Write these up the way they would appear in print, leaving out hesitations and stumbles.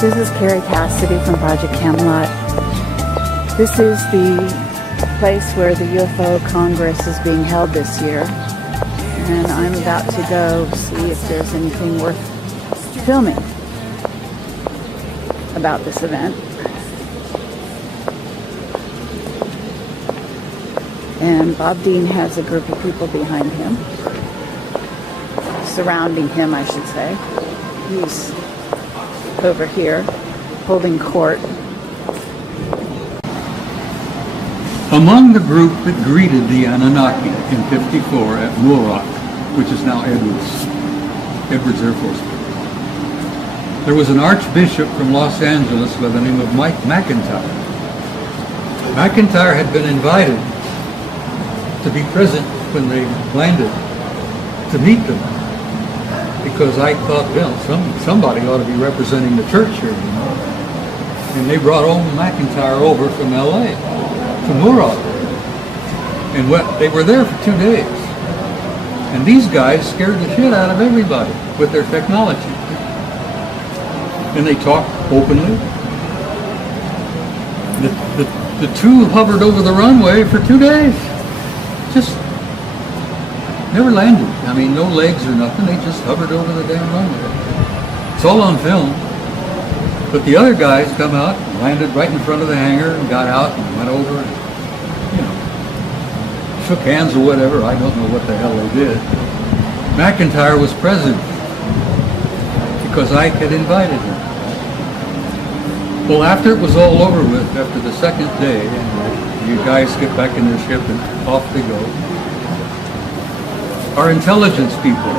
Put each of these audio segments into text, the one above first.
This is Kerry Cassidy from Project Camelot. This is the place where the UFO Congress is being held this year. And I'm about to go see if there's anything worth filming about this event. And Bob Dean has a group of people behind him, surrounding him, I should say. He's over here holding court. Among the group that greeted the Anunnaki in '54 at Muroc, which is now Edwards Air Force Base, there was an archbishop from Los Angeles by the name of Mike McIntyre. McIntyre had been invited to be present when they landed, to meet them, because I thought, well, somebody ought to be representing the church here, you know. And they brought old McIntyre over from LA to Muroc. And they were there for 2 days. And these guys scared the shit out of everybody with their technology. And they talked openly. The two hovered over the runway for 2 days. Just never landed. I mean, no legs or nothing. They just hovered over the damn runway. It's all on film. But the other guys come out, and landed right in front of the hangar, and got out and went over and, you know, shook hands or whatever. I don't know what the hell they did. McIntyre was present because Ike had invited him. Well, after it was all over with, after the second day, and you guys get back in their ship and off they go, our intelligence people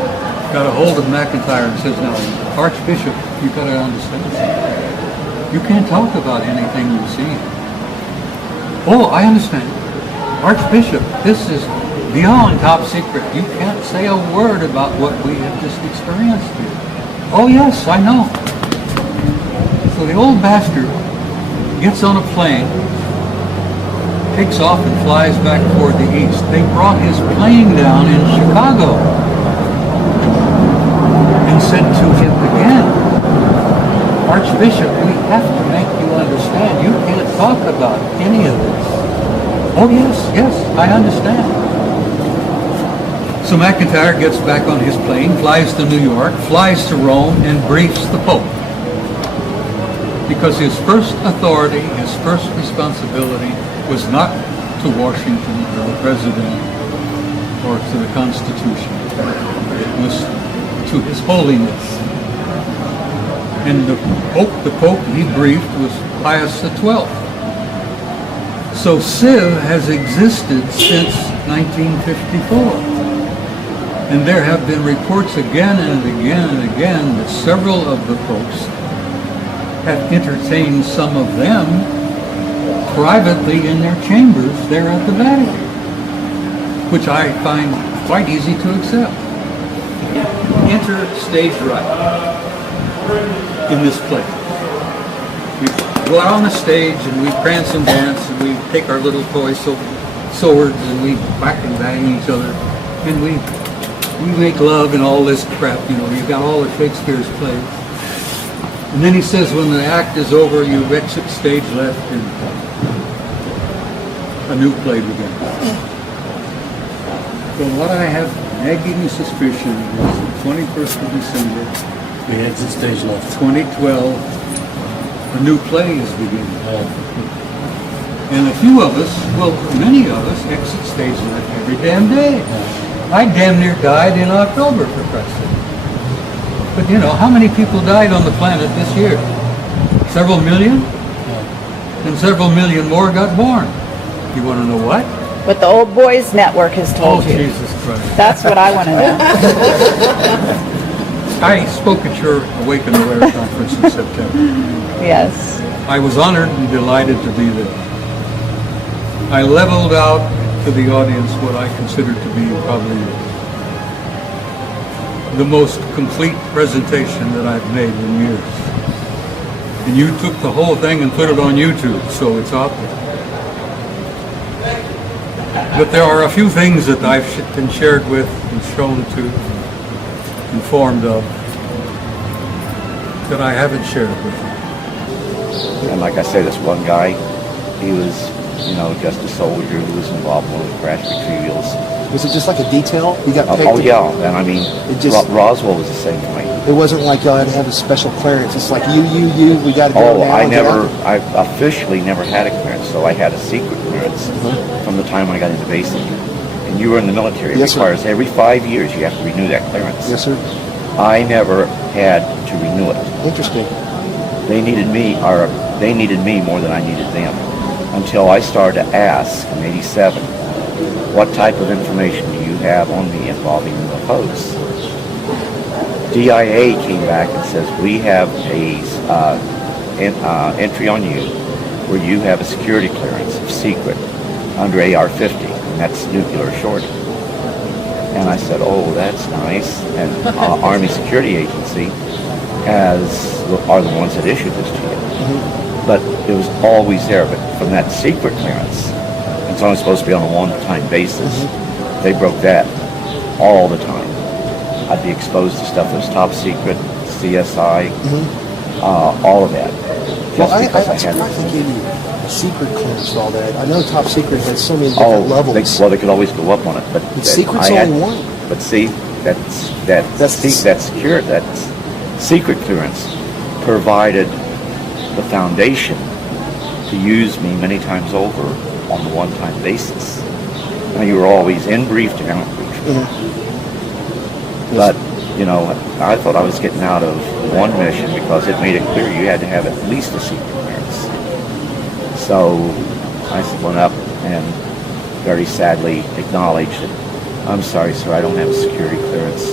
got a hold of McIntyre and says, now, Archbishop, you've got to understand something. You can't talk about anything you've seen. Oh, I understand. Archbishop, this is beyond top secret. You can't say a word about what we have just experienced here. Oh, yes, I know. So the old bastard gets on a plane, takes off and flies back toward the east. They brought his plane down in Chicago and said to him again, Archbishop, we have to make you understand. You can't talk about any of this. Oh, yes, I understand. So McIntyre gets back on his plane, flies to New York, flies to Rome, and briefs the Pope. Because his first authority, his first responsibility was not to Washington or the President or to the Constitution. It was to His Holiness. And the Pope he briefed was Pius XII. So Civ has existed since 1954. And there have been reports again and again and again that several of the popes have entertained some of them privately in their chambers there at the Vatican, which I find quite easy to accept. Enter stage right in this play. We go out on the stage and we prance and dance and we take our little toy swords and we whack and bang each other and we make love and all this crap, you know. You've got all of Shakespeare's plays. And then he says when the act is over, you exit stage left and a new play begins. So what I have nagging suspicion is the 21st of December, we exit stage left. 2012, a new play is beginning. And a few of us, well, many of us, exit stage left every damn day. I damn near died in October, for Christ's sake. But you know, how many people died on the planet this year? Several million? And several million more got born. You want to know what? What the Old Boys Network has told you. Oh, Jesus Christ. That's what I want to know. I spoke at your Awaken Aware conference in September. Yes. I was honored and delighted to be there. I leveled out to the audience what I consider to be probably the most complete presentation that I've made in years. And you took the whole thing and put it on YouTube, so it's out there. But there are a few things that I've been shared with and shown to, informed of, that I haven't shared with you. And like I say, this one guy, he was, just a soldier who was involved in one of the crash retrievals. Was it just like a detail? You got picked? Oh yeah, and I mean, Roswell was the same way. It wasn't like y'all had to have a special clearance. It's like you, we got to go now. I officially never had a clearance, so I had a secret clearance from the time I got into basic. And you were in the military. It requires every 5 years you have to renew that clearance. Yes, sir. I never had to renew it. Interesting. They needed me more than I needed them, until I started to ask in '87, what type of information do you have on me involving UFOs? DIA came back and says, we have a entry on you where you have a security clearance of secret under AR-50, and that's nuclear assured. And I said, oh, that's nice. And Army Security Agency are the ones that issued this to you. But it was always there. But from that secret clearance, it's only supposed to be on a one-time basis. They broke that all the time. I'd be exposed to stuff that was top secret, CSI, all of that. I'm surprised they gave you a secret clearance for all that. I know top secret has so many different levels. They could always go up on it, but secret's only one. But see, that secret clearance provided the foundation to use me many times over on the one-time basis. Now, you were always in briefed and out briefed. But, I thought I was getting out of one mission because it made it clear you had to have at least a secret clearance. So I went up and very sadly acknowledged that, I'm sorry, sir, I don't have a security clearance.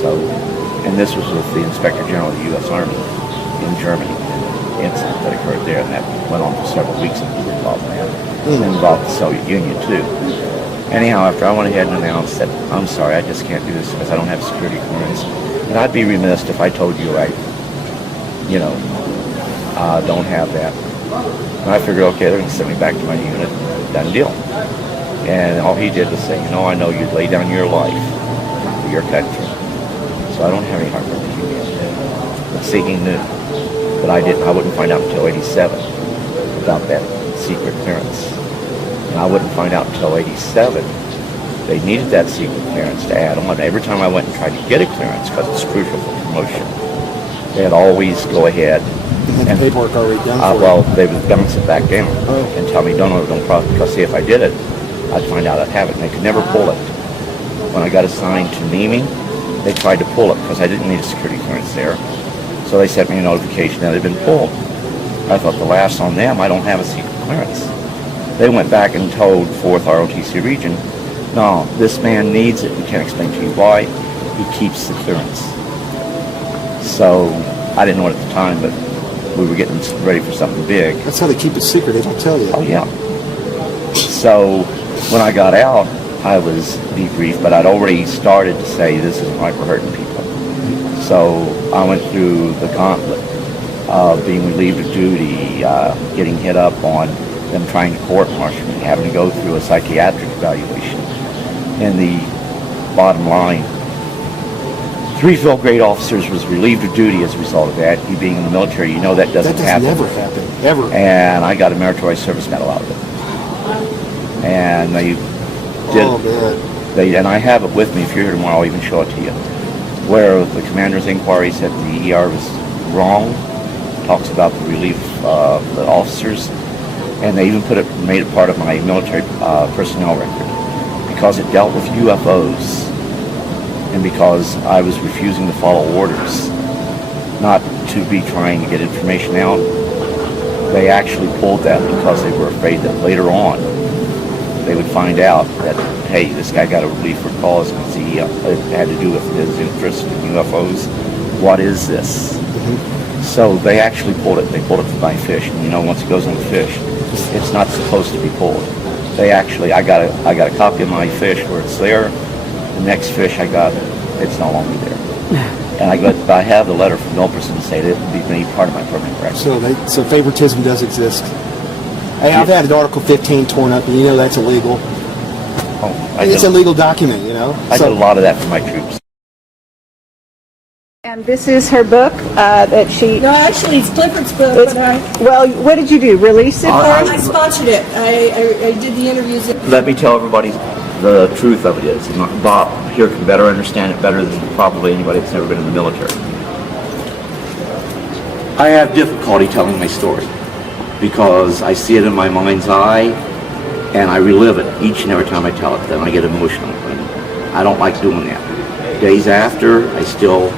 And this was with the Inspector General of the U.S. Army in Germany, an incident that occurred there, and that went on for several weeks, and we were involved in that. And involved the Soviet Union, too. Anyhow, after I went ahead and announced that, I'm sorry, I just can't do this because I don't have security clearance. And I'd be remiss if I told you I don't have that. And I figured, okay, they're going to send me back to my unit. Done deal. And all he did was say, I know you'd lay down your life for your country. So I don't have any heartburn with you yet. But see, he knew. But I wouldn't find out until '87 about that secret clearance. And I wouldn't find out until '87 they needed that secret clearance to add on. Every time I went and tried to get a clearance, because it's crucial for promotion, they'd always go ahead. And the paperwork already done for well, they would bounce it back down and tell me, don't process, because see, if I did it, I'd find out I'd have it, and they could never pull it. When I got assigned to Nemi, they tried to pull it, because I didn't need a security clearance there. So they sent me a notification that it had been pulled. I thought, the last on them, I don't have a secret clearance. They went back and told 4th ROTC region, no, this man needs it. We can't explain to you why. He keeps the clearance. So I didn't know it at the time, but we were getting ready for something big. That's how they keep it secret. They don't tell you. Oh, yeah. So when I got out, I was debriefed, but I'd already started to say, this is why we're hurting people. So I went through the gauntlet of being relieved of duty, getting hit up on them trying to court-martial me, having to go through a psychiatric evaluation. And the bottom line, 3 field grade officers was relieved of duty as a result of that. You being in the military, that doesn't happen. That never happen, ever. And I got a meritorious service medal out of it. And they did. And I have it with me. If you're here tomorrow, I'll even show it to you. Where the commander's inquiry said the ER was wrong. Talks about the relief of the officers. And they even made it part of my military personnel record. Because it dealt with UFOs. And because I was refusing to follow orders, not to be trying to get information out, they actually pulled that because they were afraid that later on they would find out that, hey, this guy got a relief for cause because he had to do with his interest in UFOs. What is this? So they actually pulled it. They pulled it from my fish. And once it goes on the fish, it's not supposed to be pulled. I got a copy of my fish where it's there. The next fish I got, it's no longer there. And I have the letter from Milperson saying it would be made part of my permanent record. So favoritism does exist. Hey, I've had an Article 15 torn up, and that's illegal. It's a legal document, I did a lot of that for my troops. And this is her book that she... No, actually, it's Clifford's book, It's, but I well, what did you do? Release it for us? sponsored it. I did the interviews. Let me tell everybody the truth of it is. Bob here can better understand it better than probably anybody that's never been in the military. I have difficulty telling my story because I see it in my mind's eye and I relive it each and every time I tell it. Then I get emotional. And I don't like doing that. Days after, I still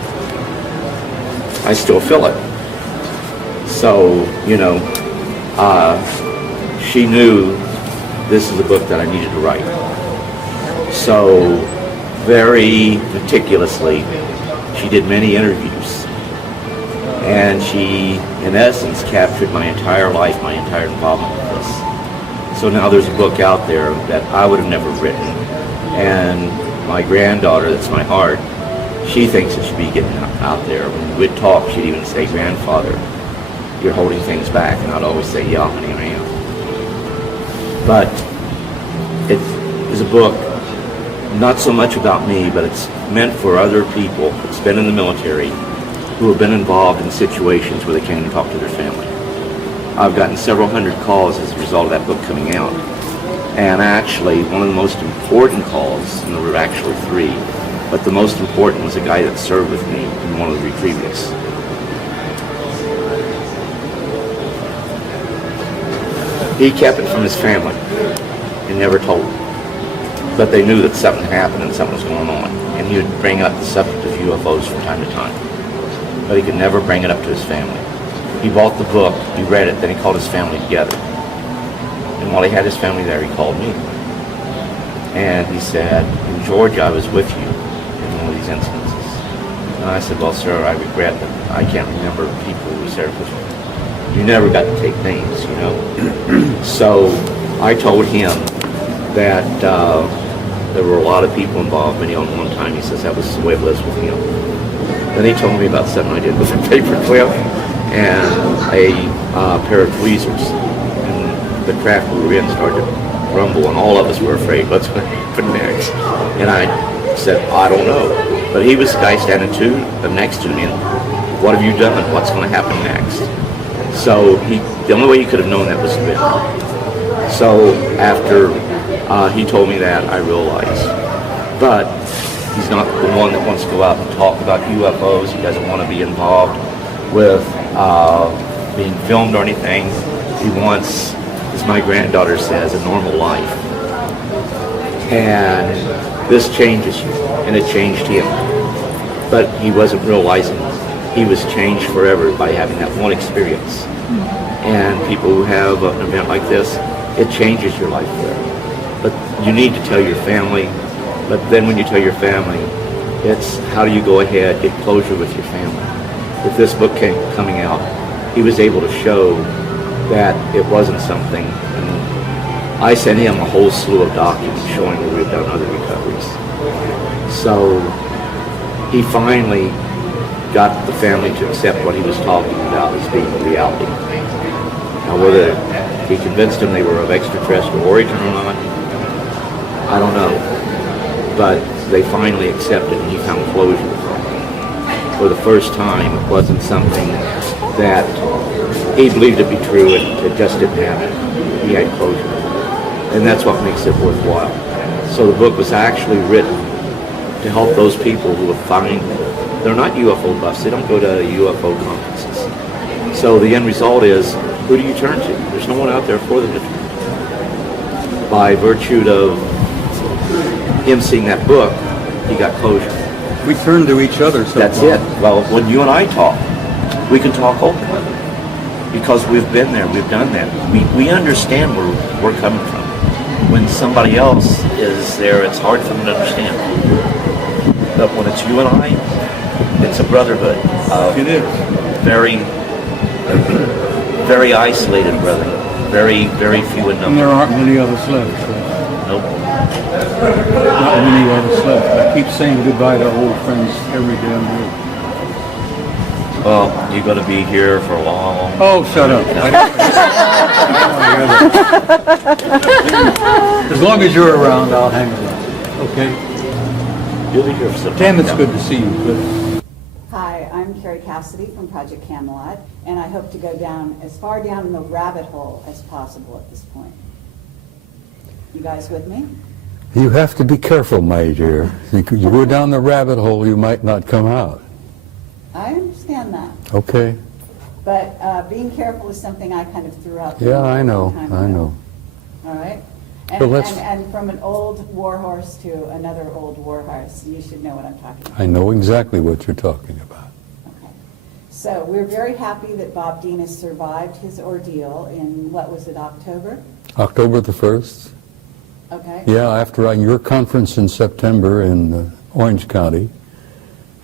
feel it. So, you know, she knew this is a book that I needed to write. So, very meticulously, she did many interviews. And she, in essence, captured my entire life, my entire involvement with this. So now there's a book out there that I would have never written. And my granddaughter, that's my heart, she thinks it should be getting out there. When we'd talk, she'd even say, "Grandfather, you're holding things back." And I'd always say, "Yeah, honey, I am." But it is a book not so much about me, but it's meant for other people that's been in the military who have been involved in situations where they can't even talk to their family. I've gotten several hundred calls as a result of that book coming out. And actually, one of the most important calls, and there were actually 3, but the most important was a guy that served with me in one of the retrievals. He kept it from his family and never told them. But they knew that something happened and something was going on. And he would bring up the subject of UFOs from time to time. But he could never bring it up to his family. He bought the book, he read it, then he called his family together. And while he had his family there, he called me. And he said, "In Georgia, I was with you in one of these instances." And I said, "Well, sir, I regret that I can't remember people who served with you. You never got to take names, you know." So I told him that there were a lot of people involved, many on one time. He says that was the way it was with him. Then he told me about something I did with a paperclip and a pair of tweezers. And the craft we were in started to rumble, and all of us were afraid, what's going to happen next? And I said, "I don't know." But he was the guy standing next to me, and "What have you done? What's going to happen next?" So the only way he could have known that was to be. So after he told me that, I realized. But he's not the one that wants to go out and talk about UFOs. He doesn't want to be involved with being filmed or anything. He wants, as my granddaughter says, a normal life. And this changes you, and it changed him. But he wasn't realizing he was changed forever by having that one experience. And people who have an event like this, it changes your life forever. But you need to tell your family. But then when you tell your family, it's how do you go ahead, get closure with your family. With this book coming out, he was able to show that it wasn't something. And I sent him a whole slew of documents showing where we've done other recoveries. So he finally got the family to accept what he was talking about as being a reality. Now whether he convinced them they were of extraterrestrial origin or not, I don't know. But they finally accepted, and he found closure. For the first time, it wasn't something that he believed to be true and it just didn't happen. He had closure. And that's what makes it worthwhile. So the book was actually written to help those people who are finding, they're not UFO buffs, they don't go to UFO conferences. So the end result is, who do you turn to? There's no one out there for them to turn to. By virtue of him seeing that book, he got closure. We turn to each other. So That's it. Well, when you and I talk, we can talk openly because we've been there, we've done that. We understand where we're coming from. When somebody else is there, it's hard for them to understand. But when it's you and I, it's a brotherhood. It is. Very, very isolated brotherhood. Very, very few in And number. there aren't many of us left. So. Nope. Not many of us left. I keep saying goodbye to old friends every damn day. Well, you're going to be here for a long. Oh, shut up. As long as you're around, I'll hang around. Okay? You'll be here for some Tim, time. it's good to see you. Good. Hi. I'm Kerry Cassidy from Project Camelot, and I hope to go down as far down in the rabbit hole as possible at this point. You guys with me? You have to be careful, my dear. You go down the rabbit hole, you might not come out. I understand that. Okay. But being careful is something I kind of threw out there. Yeah, I a know. long time I ago. know. All right? So let's- And from an old warhorse to another old warhorse, you should know what I'm talking about. I know exactly what you're talking about. Okay. So we're very happy that Bob Dean has survived his ordeal in, what was it, October? October the 1st. Okay. Yeah, after your conference in September in Orange County.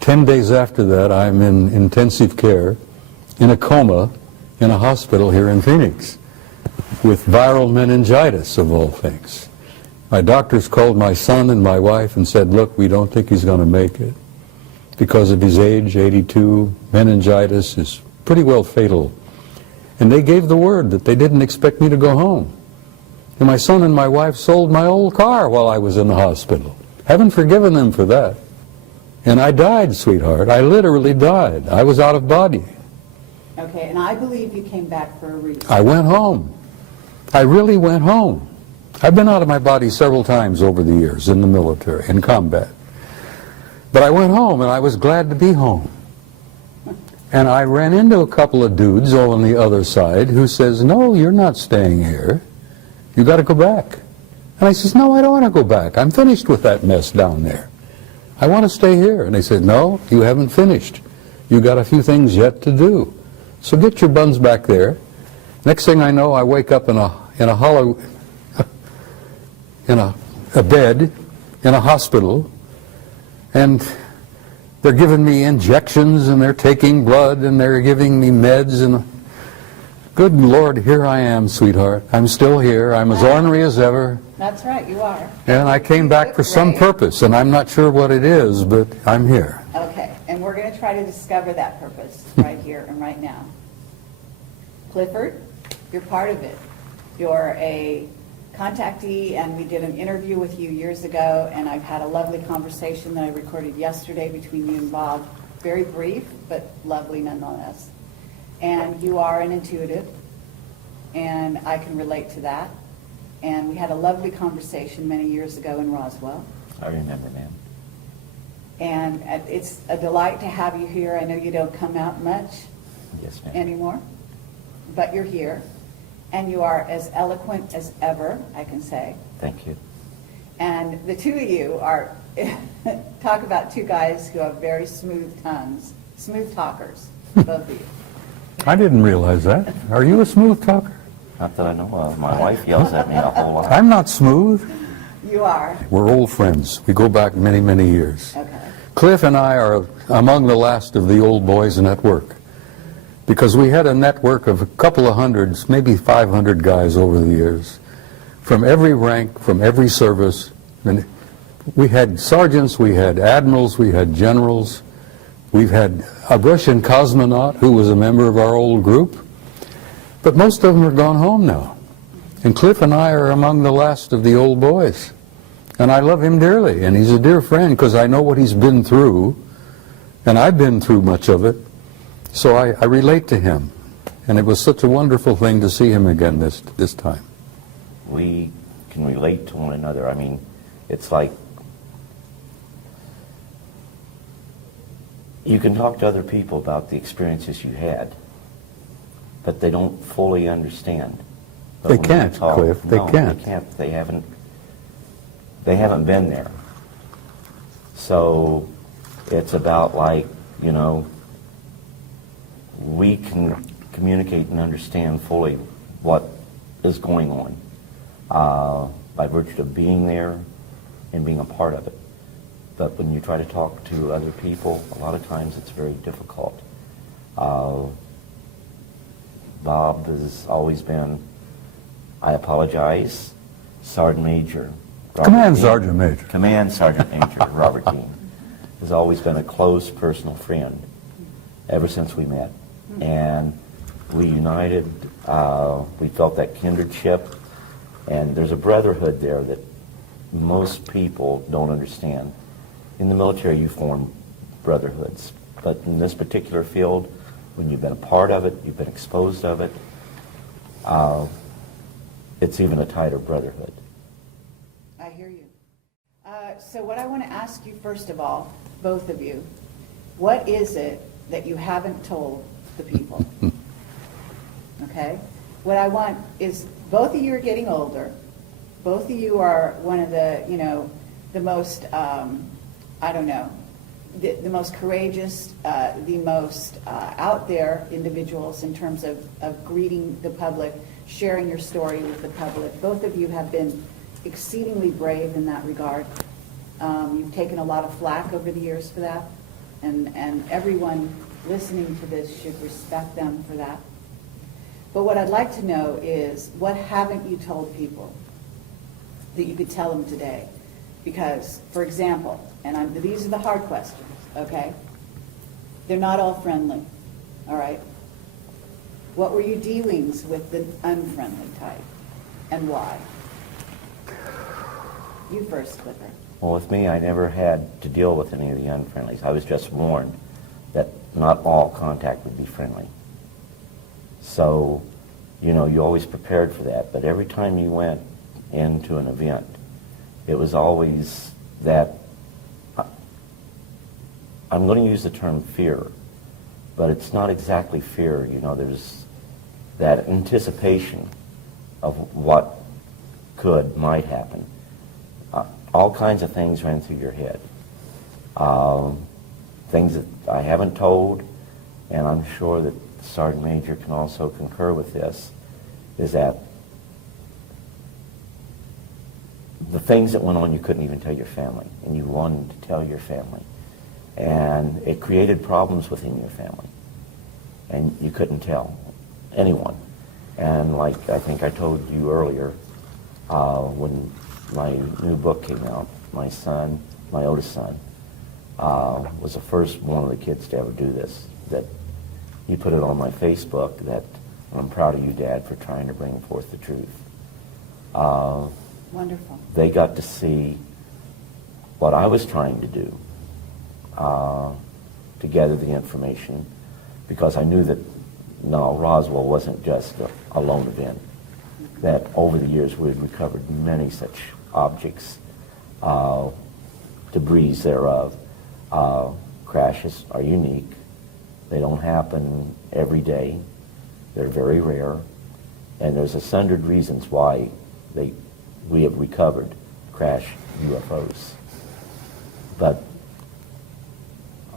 10 days after that, I'm in intensive care, in a coma, in a hospital here in Phoenix, with viral meningitis, of all things. My doctors called my son and my wife and said, look, we don't think he's going to make it. Because of his age, 82, meningitis is pretty well fatal. And they gave the word that they didn't expect me to go home. And my son and my wife sold my old car while I was in the hospital. Haven't forgiven them for that. And I died, sweetheart. I literally died. I was out of body. Okay, and I believe you came back for a reason. I went home. I really went home. I've been out of my body several times over the years in the military, in combat. But I went home, and I was glad to be home. And I ran into a couple of dudes on the other side who says, no, you're not staying here. You got to go back. And I says, no, I don't want to go back. I'm finished with that mess down there. I want to stay here. And they said, no, you haven't finished. You got a few things yet to do. So get your buns back there. Next thing I know, I wake up in a hollow, in a bed, in a hospital, and they're giving me injections, and they're taking blood, and they're giving me meds, and good Lord, here I am, sweetheart. I'm still here. I'm as ornery as ever. That's right, you are. And I came back for some Great. purpose, and I'm not sure what it is, but I'm here. Okay, and we're going to try to discover that purpose right here and right now. Clifford, you're part of it. You're a contactee, and we did an interview with you years ago, and I've had a lovely conversation that I recorded yesterday between you and Bob. Very brief, but lovely nonetheless. And you are an intuitive, and I can relate to that. And we had a lovely conversation many years ago in Roswell. I remember, ma'am. And it's a delight to have you here. I know you don't come out much Yes, ma'am. anymore, but you're here. And you are as eloquent as ever, I can say. Thank you. And the two of you are, talk about two guys who have very smooth tongues, smooth talkers, both of you. I didn't realize that. Are you a smooth talker? Not that I know of. My wife yells at me a whole lot. I'm not smooth. You are. We're old friends. We go back many, many years. Okay. Cliff and I are among the last of the old boys network, because we had a network of a couple of hundreds, maybe 500 guys over the years, from every rank, from every service. And we had sergeants, we had admirals, we had generals. We've had a Russian cosmonaut who was a member of our old group. But most of them are gone home now. And Cliff and I are among the last of the old boys. And I love him dearly, and he's a dear friend because I know what he's been through, and I've been through much of it. So I relate to him. And it was such a wonderful thing to see him again this time. We can relate to one another. I mean, it's like you can talk to other people about the experiences you had, but they don't fully understand. But They when you can't, Cliff. They no, can't. They can't. They haven't been there. So it's about like, you know, we can communicate and understand fully what is going on by virtue of being there and being a part of it. But when you try to talk to other people, a lot of times it's very difficult. Bob has always been, I apologize, Sergeant Major. Robert Command Dean. Sergeant Major. Command Sergeant Major Robert Dean has always been a close personal friend ever since we met. And we united, we felt that kindredship, and there's a brotherhood there that most people don't understand. In the military, you form brotherhoods, But in this particular field, when you've been a part of it, you've been exposed of it, it's even a tighter brotherhood. I hear you. So what I want to ask you first of all, both of you, what is it that you haven't told the people? Okay? What I want is, both of you are getting older. Both of you are one of the, the most, the most courageous, the most out there individuals in terms of greeting the public, sharing your story with the public. Both of you have been exceedingly brave in that regard. You've taken a lot of flack over the years for that, and everyone listening to this should respect them for that. But what I'd like to know is, what haven't you told people that you could tell them today? Because, for example, and these are the hard questions, okay? They're not all friendly, all right? What were your dealings with the unfriendly type, and why? You first, Clifford. Well, with me, I never had to deal with any of the unfriendlies. I was just warned that not all contact would be friendly. So, you always prepared for that. But every time you went into an event, it was always that, I'm going to use the term fear, but it's not exactly fear. There's that anticipation of what might happen. All kinds of things ran through your head. Things that I haven't told, and I'm sure that Sergeant Major can also concur with this, is that the things that went on you couldn't even tell your family, and you wanted to tell your family. And it created problems within your family, and you couldn't tell anyone. And like I think I told you earlier, when my new book came out, my son, my oldest son, was the first one of the kids to ever do this. That he put it on my Facebook that I'm proud of you, Dad, for trying to bring forth the truth. Wonderful. They got to see what I was trying to do to gather the information, because I knew that Roswell wasn't just a lone event. That over the years we had recovered many such objects, debris thereof. Crashes are unique. They don't happen every day. They're very rare. And there's 100 reasons why we have recovered crash UFOs. But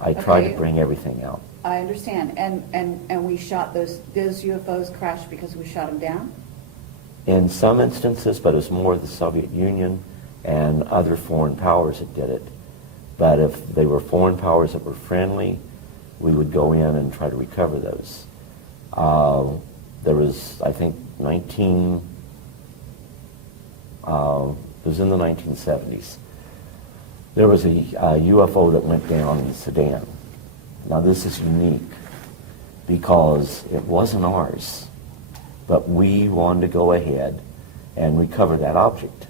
I try to bring everything out. I understand. And we shot those UFOs crashed because we shot them down? In some instances, but it was more the Soviet Union and other foreign powers that did it. But if they were foreign powers that were friendly, we would go in and try to recover those. There was, I think, it was in the 1970s. There was a UFO that went down in Sudan. Now this is unique because it wasn't ours, but we wanted to go ahead and recover that object.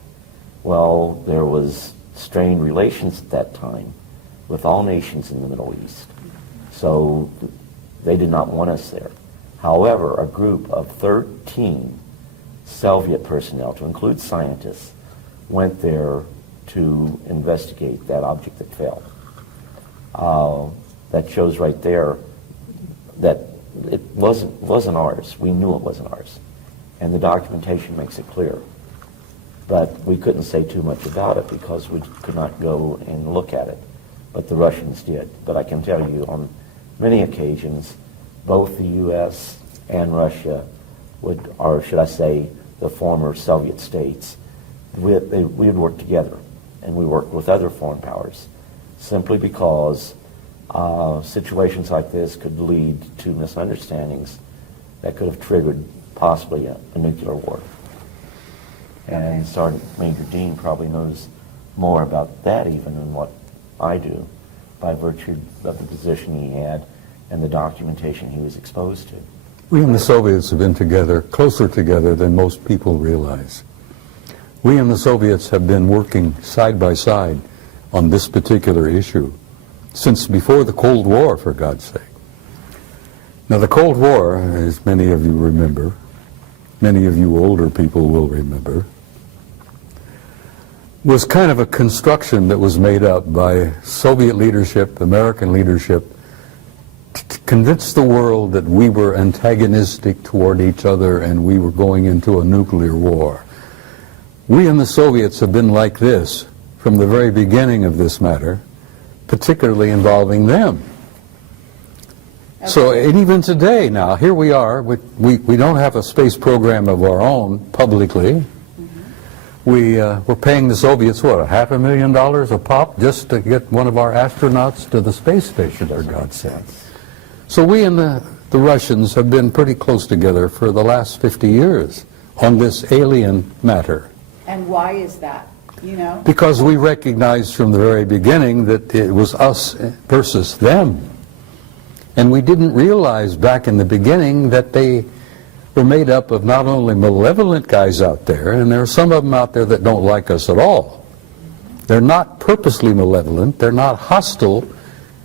Well, there was strained relations at that time with all nations in the Middle East. So they did not want us there. However, a group of 13 Soviet personnel, to include scientists, went there to investigate that object that fell. That shows right there that it wasn't ours. We knew it wasn't ours. And the documentation makes it clear. But we couldn't say too much about it because we could not go and look at it. But the Russians did. But I can tell you on many occasions, both the U.S. and Russia would, or should I say, the former Soviet states, we would work together. And we worked with other foreign powers simply because situations like this could lead to misunderstandings that could have triggered possibly a nuclear war. And Sergeant Major Dean probably knows more about that even than what I do, by virtue of the position he had and the documentation he was exposed to. We and the Soviets have been together, closer together than most people realize. We and the Soviets have been working side by side on this particular issue since before the Cold War, for God's sake. Now, the Cold War, as many of you remember, many of you older people will remember, was kind of a construction that was made up by Soviet leadership, American leadership, to convince the world that we were antagonistic toward each other and we were going into a nuclear war. We and the Soviets have been like this from the very beginning of this matter, particularly involving them. Okay. So, and even today now, here we are, we don't have a space program of our own publicly. We're paying the Soviets, what, $500,000 a pop just to get one of our astronauts to the space station, for God's sake. So we and the Russians have been pretty close together for the last 50 years on this alien matter. And why is that? You know? Because we recognized from the very beginning that it was us versus them. And we didn't realize back in the beginning that they were made up of not only malevolent guys out there, and there are some of them out there that don't like us at all. They're not purposely malevolent, they're not hostile,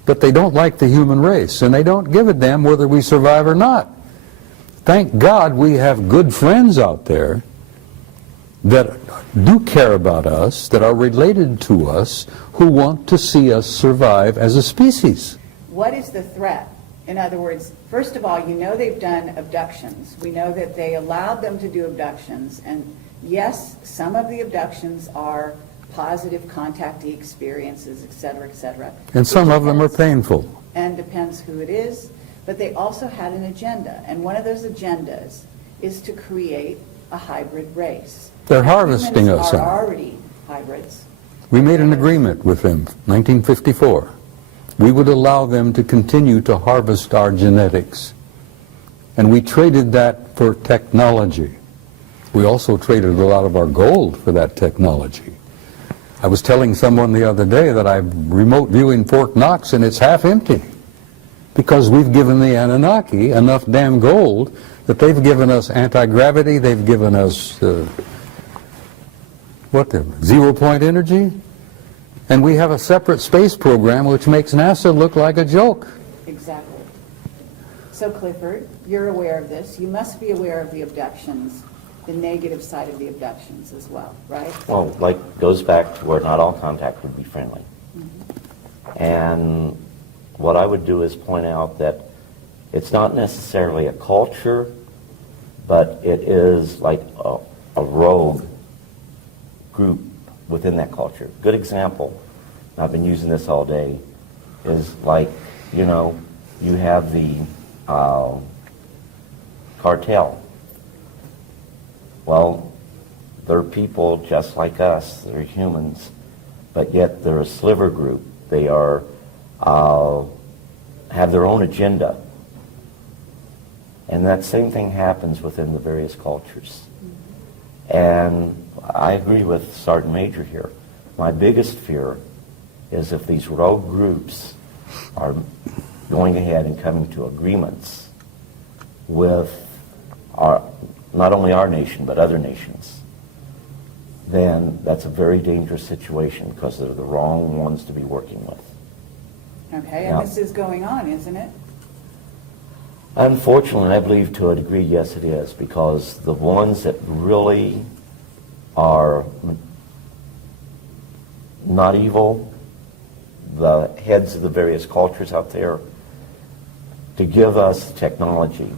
but they don't like the human race, and they don't give a damn whether we survive or not. Thank God we have good friends out there that do care about us, that are related to us, who want to see us survive as a species. What is the threat? In other words, first of all, you know they've done abductions. We know that they allowed them to do abductions. And yes, some of the abductions are positive contactee experiences, et cetera, et cetera. And some of them are painful. And depends who it is. But they also had an agenda. And one of those agendas is to create a hybrid race. They're harvesting us. Humans are already hybrids. We made an agreement with them, 1954. We would allow them to continue to harvest our genetics. And we traded that for technology. We also traded a lot of our gold for that technology. I was telling someone the other day that I'm remote viewing Fort Knox and it's half empty because we've given the Anunnaki enough damn gold that they've given us anti-gravity, they've given us zero-point energy. And we have a separate space program which makes NASA look like a joke. Exactly. So Clifford, you're aware of this. You must be aware of the abductions, the negative side of the abductions as well, right? Well, like, goes back to where not all contact would be friendly. Mm-hmm. And what I would do is point out that it's not necessarily a culture, but it is like a rogue group within that culture. Good example, I've been using this all day, is like, you know, you have the cartel. Well, they're people just like us, they're humans, but yet they're a sliver group. They are, have their own agenda. And that same thing happens within the various cultures. And I agree with Sergeant Major here. My biggest fear is if these rogue groups are going ahead and coming to agreements with not only our nation, but other nations, then that's a very dangerous situation because they're the wrong ones to be working with. Okay, and this is going on, isn't it? Unfortunately, I believe to a degree, yes, it is, because the ones that really are not evil, the heads of the various cultures out there, to give us technology,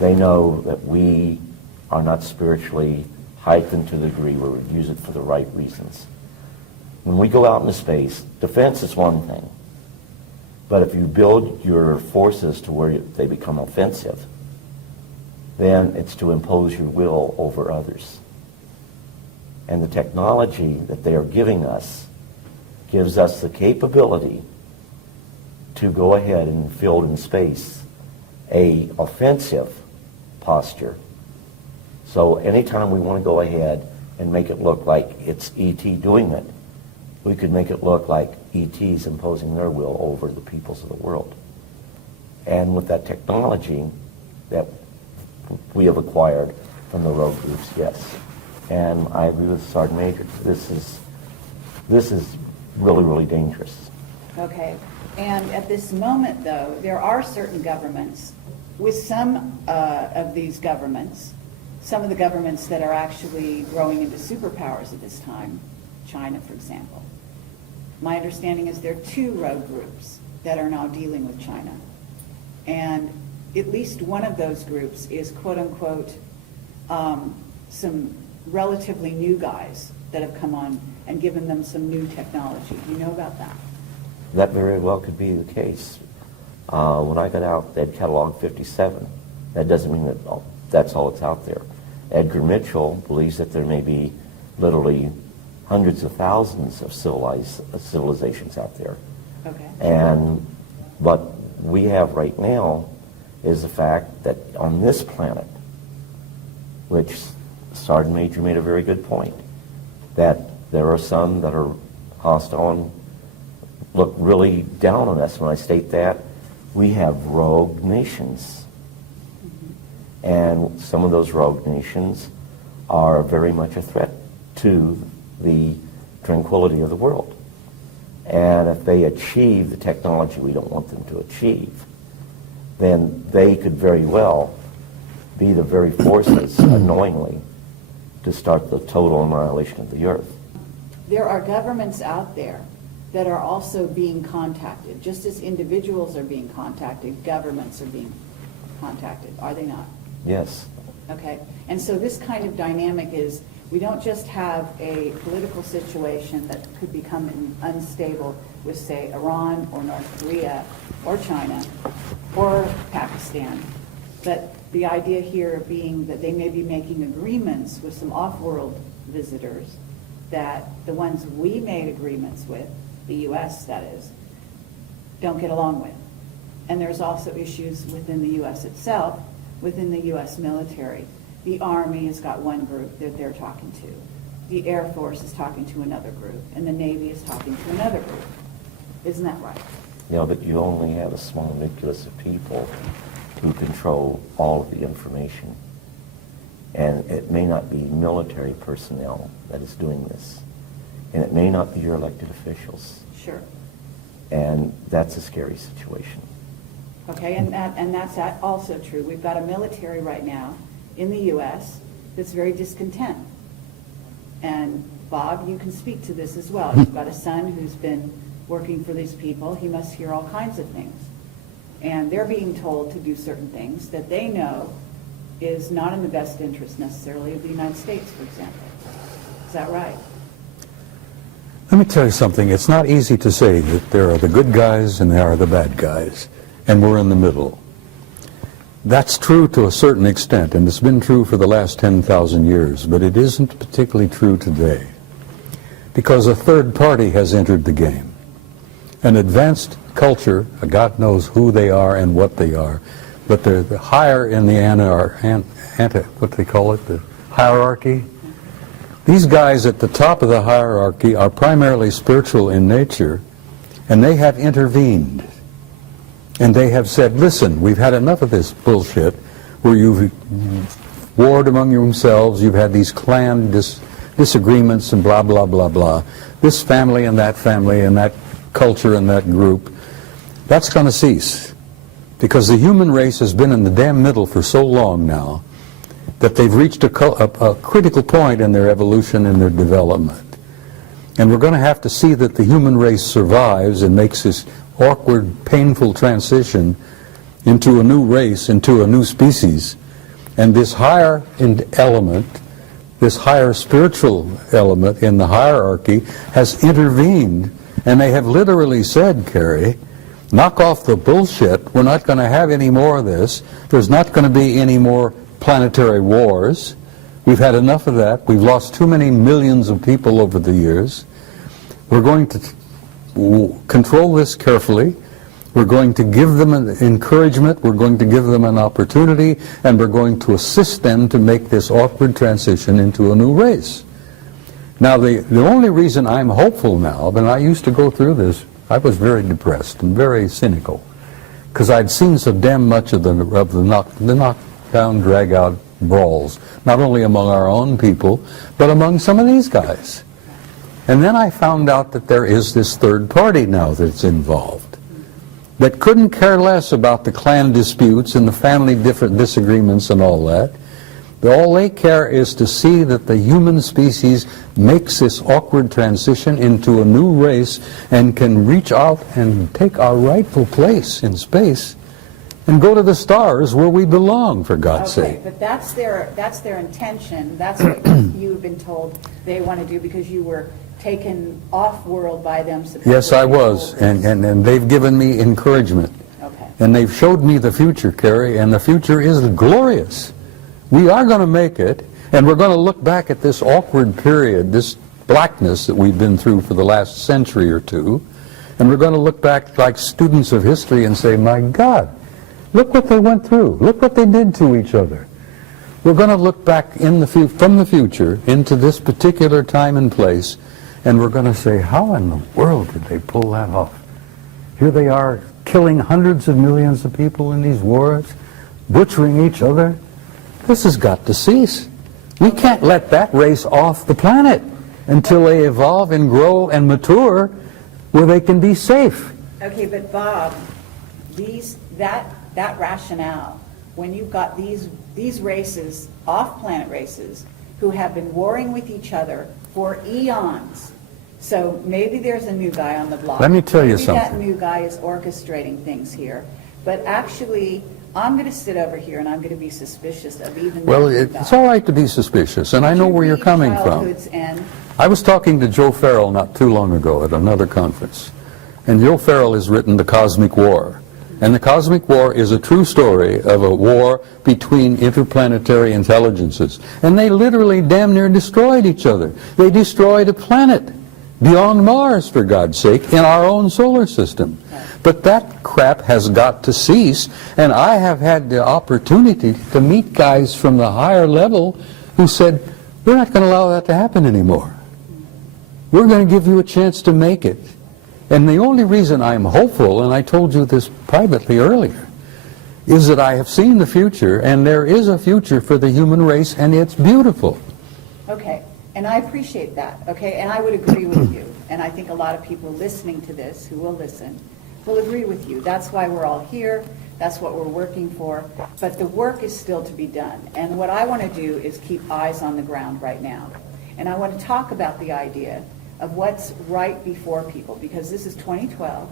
they know that we are not spiritually heightened to the degree where we use it for the right reasons. When we go out into space, defense is one thing. But if you build your forces to where they become offensive, then it's to impose your will over others. And the technology that they are giving us gives us the capability to go ahead and field in space a offensive posture. So anytime we want to go ahead and make it look like it's E.T. doing it, we could make it look like E.T.'s imposing their will over the peoples of the world. And with that technology that we have acquired from the rogue groups, yes. And I agree with Sergeant Major. This is really, really dangerous. Okay, and at this moment, though, there are certain governments, with some of these governments, some of the governments that are actually growing into superpowers at this time, China, for example. My understanding is there are 2 rogue groups that are now dealing with China. And at least one of those groups is, quote unquote, some relatively new guys that have come on and given them some new technology. Do you know about that? That very well could be the case. When I got out, they had cataloged 57. That doesn't mean that that's all that's out there. Edgar Mitchell believes that there may be literally hundreds of thousands of civilizations out there. Okay. And what we have right now is the fact that on this planet, which Sergeant Major made a very good point, that there are some that are hostile and look really down on us. When I state that, we have rogue nations. And some of those rogue nations are very much a threat to the tranquility of the world. And if they achieve the technology we don't want them to achieve, then they could very well be the very forces, unknowingly, to start the total annihilation of the earth. There are governments out there that are also being contacted. Just as individuals are being contacted, governments are being contacted, are they not? Yes. Okay, and so this kind of dynamic is, we don't just have a political situation that could become unstable with, say, Iran or North Korea or China or Pakistan, but the idea here being that they may be making agreements with some off-world visitors that the ones we made agreements with, the U.S. that is, don't get along with. And there's also issues within the U.S. itself, within the U.S. military. The Army has got one group that they're talking to. The Air Force is talking to another group, and the Navy is talking to another group. Isn't that right? Yeah, but you only have a small nucleus of people who control all of the information. And it may not be military personnel that is doing this. And it may not be your elected officials. Sure. And that's a scary situation. Okay, and that's also true. We've got a military right now in the U.S. that's very discontent. And Bob, you can speak to this as well. You've got a son who's been working for these people. He must hear all kinds of things. And they're being told to do certain things that they know is not in the best interest necessarily of the United States, for example. Is that right? Let me tell you something. It's not easy to say that there are the good guys and there are the bad guys, and we're in the middle. That's true to a certain extent, and it's been true for the last 10,000 years, but it isn't particularly true today, because a third party has entered the game. An advanced culture, God knows who they are and what they are, but they're the higher in the what they call it, the hierarchy. These guys at the top of the hierarchy are primarily spiritual in nature, and they have intervened. And they have said, listen, we've had enough of this bullshit where you've warred among yourselves, you've had these clan disagreements and blah, blah, blah, blah. This family and that culture and that group, that's going to cease. Because the human race has been in the damn middle for so long now that they've reached a critical point in their evolution and their development. And we're going to have to see that the human race survives and makes this awkward, painful transition into a new race, into a new species. And this higher element, this higher spiritual element in the hierarchy has intervened, and they have literally said, Kerry, knock off the bullshit, we're not going to have any more of this, there's not going to be any more planetary wars, we've had enough of that, we've lost too many millions of people over the years, we're going to control this carefully, we're going to give them an encouragement, we're going to give them an opportunity, and we're going to assist them to make this awkward transition into a new race. Now the only reason I'm hopeful now, and I used to go through this, I was very depressed and very cynical, because I'd seen so damn much of the knockdown, drag-out brawls, not only among our own people, but among some of these guys. And then I found out that there is this third party now that's involved, that couldn't care less about the clan disputes and the family disagreements and all that. All they care is to see that the human species makes this awkward transition into a new race and can reach out and take our rightful place in space and go to the stars where we belong, for God's sake. But that's their intention. That's what you've been told they want to do because you were taken off-world by them. Yes, I was, and they've given me encouragement. Okay. And they've showed me the future, Kerry, and the future is glorious. We are going to make it, and we're going to look back at this awkward period, this blackness that we've been through for the last century or two, and we're going to look back like students of history and say, my God, look what they went through. Look what they did to each other. We're going to look back from the future into this particular time and place, and we're going to say, how in the world did they pull that off? Here they are killing hundreds of millions of people in these wars, butchering each other. This has got to cease. We can't let that race off the planet until they evolve and grow and mature where they can be safe. Okay, but Bob, that rationale, when you've got these races, off-planet races, who have been warring with each other for eons. So maybe there's a new guy on the block. Let me tell you something. Maybe that new guy is orchestrating things here. But actually, I'm going to sit over here and I'm going to be suspicious of even Well, that new it's guy. all right to be suspicious, and I know where you're coming from. Childhood's End. I was talking to Joe Farrell not too long ago at another conference, and Joe Farrell has written The Cosmic War. And The Cosmic War is a true story of a war between interplanetary intelligences. And they literally damn near destroyed each other. They destroyed a planet beyond Mars, for God's sake, in our own solar system. But that crap has got to cease, and I have had the opportunity to meet guys from the higher level who said, we're not going to allow that to happen anymore. We're going to give you a chance to make it. And the only reason I'm hopeful, and I told you this privately earlier, is that I have seen the future, and there is a future for the human race, and it's beautiful. Okay, and I appreciate that, okay, and I would agree with you. And I think a lot of people listening to this, who will listen, will agree with you. That's why we're all here. That's what we're working for. But the work is still to be done. And what I want to do is keep eyes on the ground right now. And I want to talk about the idea of what's right before people, because this is 2012.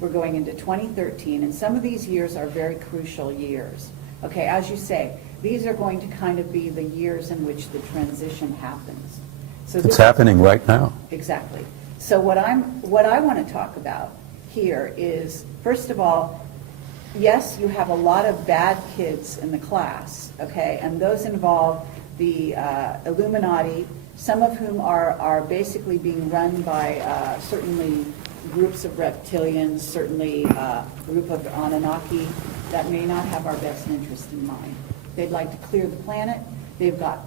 We're going into 2013, and some of these years are very crucial years. Okay, as you say, these are going to kind of be the years in which the transition happens. So It's happening right now. Exactly. So what I want to talk about here is, first of all, yes, you have a lot of bad kids in the class, okay, and those involve the Illuminati, some of whom are basically being run by certainly groups of reptilians, certainly a group of Anunnaki that may not have our best interest in mind. They'd like to clear the planet. They've got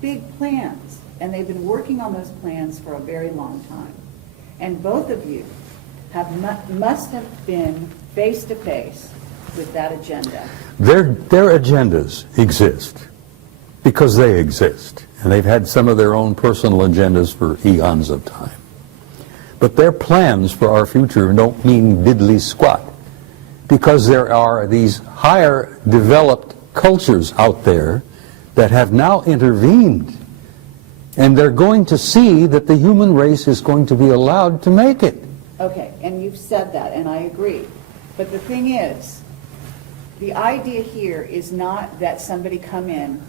big plans, and they've been working on those plans for a very long time. And both of you must have been face to face with that agenda. Their agendas exist because they exist, and they've had some of their own personal agendas for eons of time. But their plans for our future don't mean diddly squat, because there are these higher developed cultures out there that have now intervened, and they're going to see that the human race is going to be allowed to make it. Okay, and you've said that, and I agree. But the thing is, the idea here is not that somebody come in,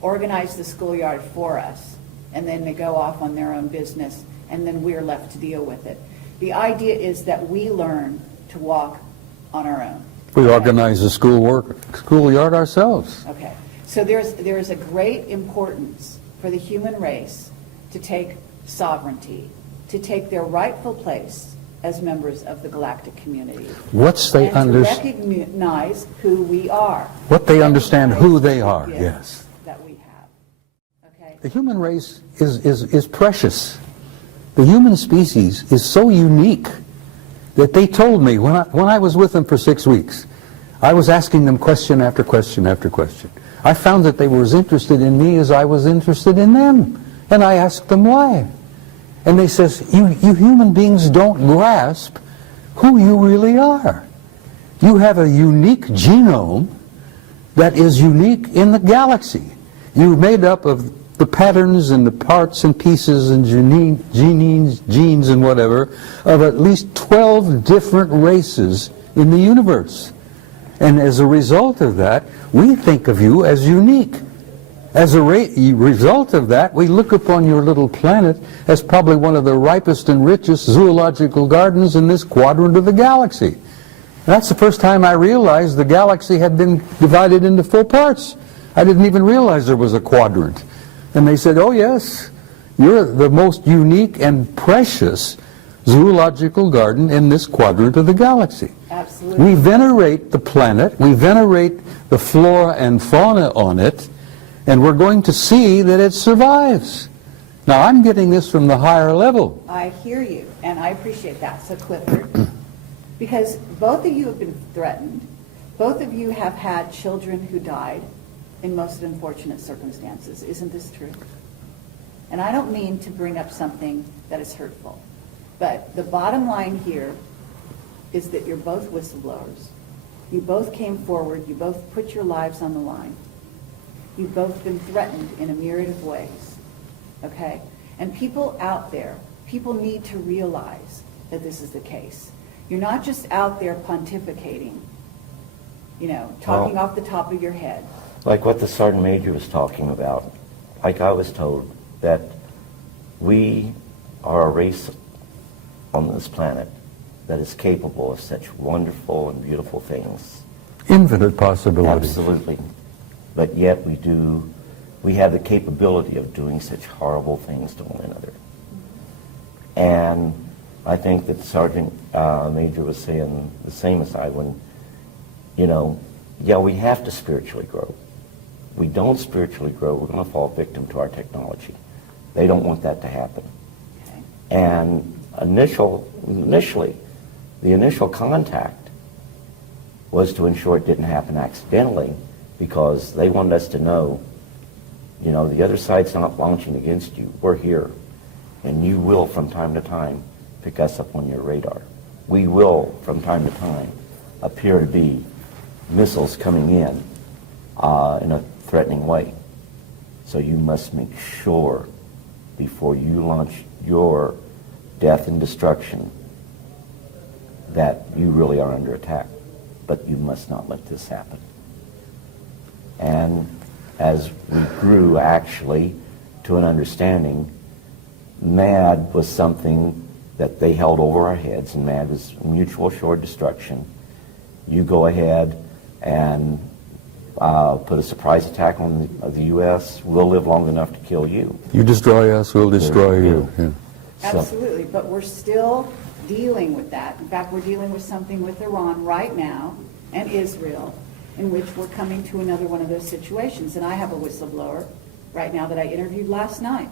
organize the schoolyard for us, and then they go off on their own business, and then we're left to deal with it. The idea is that we learn to walk on our own. We organize the schoolyard ourselves. Okay, so there is a great importance for the human race to take sovereignty, to take their rightful place as members of the galactic community. And to recognize who we are. What they understand who they are, yes. That we have. Okay. The human race is precious. The human species is so unique that they told me when I was with them for 6 weeks, I was asking them question after question after question. I found that they were as interested in me as I was interested in them. And I asked them why. And they says, you human beings don't grasp who you really are. You have a unique genome that is unique in the galaxy. You're made up of the patterns and the parts and pieces and genes and whatever of at least 12 different races in the universe. And as a result of that, we think of you as unique. As a result of that, we look upon your little planet as probably one of the ripest and richest zoological gardens in this quadrant of the galaxy. That's the first time I realized the galaxy had been divided into 4 parts. I didn't even realize there was a quadrant. And they said, oh yes, you're the most unique and precious zoological garden in this quadrant of the galaxy. Absolutely. We venerate the planet, we venerate the flora and fauna on it, and we're going to see that it survives. Now I'm getting this from the higher level. I hear you, and I appreciate that. So Clifford, because both of you have been threatened, both of you have had children who died in most unfortunate circumstances. Isn't this true? And I don't mean to bring up something that is hurtful, but the bottom line here is that you're both whistleblowers. You both came forward, you both put your lives on the line. You've both been threatened in a myriad of ways, okay? And people out there, people need to realize that this is the case. You're not just out there pontificating, you know, talking off the top of your head. Like what the Sergeant Major was talking about, like I was told, that we are a race on this planet that is capable of such wonderful and beautiful things. Infinite possibilities. Absolutely. But yet we have the capability of doing such horrible things to one another. And I think that Sergeant Major was saying the same as I when, you know, yeah, we have to spiritually grow. We don't spiritually grow, we're going to fall victim to our technology. They don't want that to happen. Okay. And initially, the initial contact was to ensure it didn't happen accidentally, because they wanted us to know, you know, the other side's not launching against you. We're here. And you will, from time to time, pick us up on your radar. We will, from time to time, appear to be missiles coming in a threatening way. So you must make sure, before you launch your death and destruction, that you really are under attack. But you must not let this happen. And as we grew, actually, to an understanding, MAD was something that they held over our heads, and MAD was mutual assured destruction. You go ahead and put a surprise attack on the U.S., we'll live long enough to kill you. You destroy us, we'll destroy you. Yeah. Absolutely, but we're still dealing with that. In fact, we're dealing with something with Iran right now and Israel, in which we're coming to another one of those situations. And I have a whistleblower right now that I interviewed last night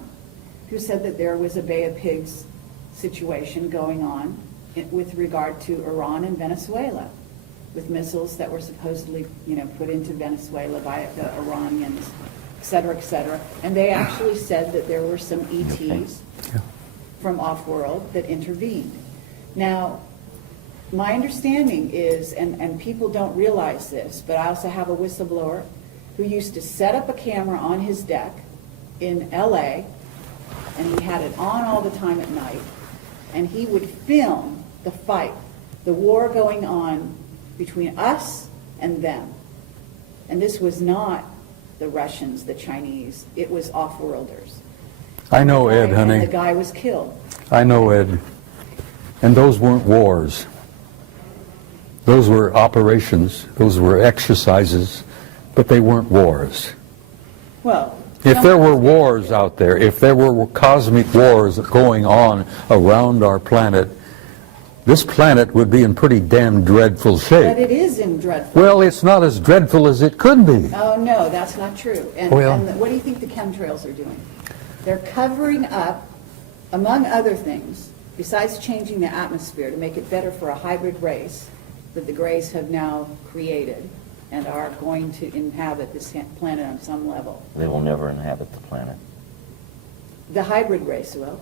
who said that there was a Bay of Pigs situation going on with regard to Iran and Venezuela, with missiles that were supposedly, you know, put into Venezuela by the Iranians, et cetera, et cetera. And they actually said that there were some ETs from off-world that intervened. Now, my understanding is, and people don't realize this, but I also have a whistleblower who used to set up a camera on his deck in LA, and he had it on all the time at night, and he would film the fight, the war going on between us and them. And this was not the Russians, the Chinese, it was off-worlders. I know, Ed, honey. And the guy was killed. I know, Ed. And those weren't wars. Those were operations, those were exercises, but they weren't wars. Well, if there were wars out there, if there were cosmic wars going on around our planet, this planet would be in pretty damn dreadful shape. but it is in dreadful. Well, it's not as dreadful as it could be. Oh, no, that's not true. And, Well- and what do you think the chemtrails are doing? They're covering up, among other things, besides changing the atmosphere to make it better for a hybrid race that the Greys have now created and are going to inhabit this planet on some level. They will never inhabit the planet. The hybrid race will.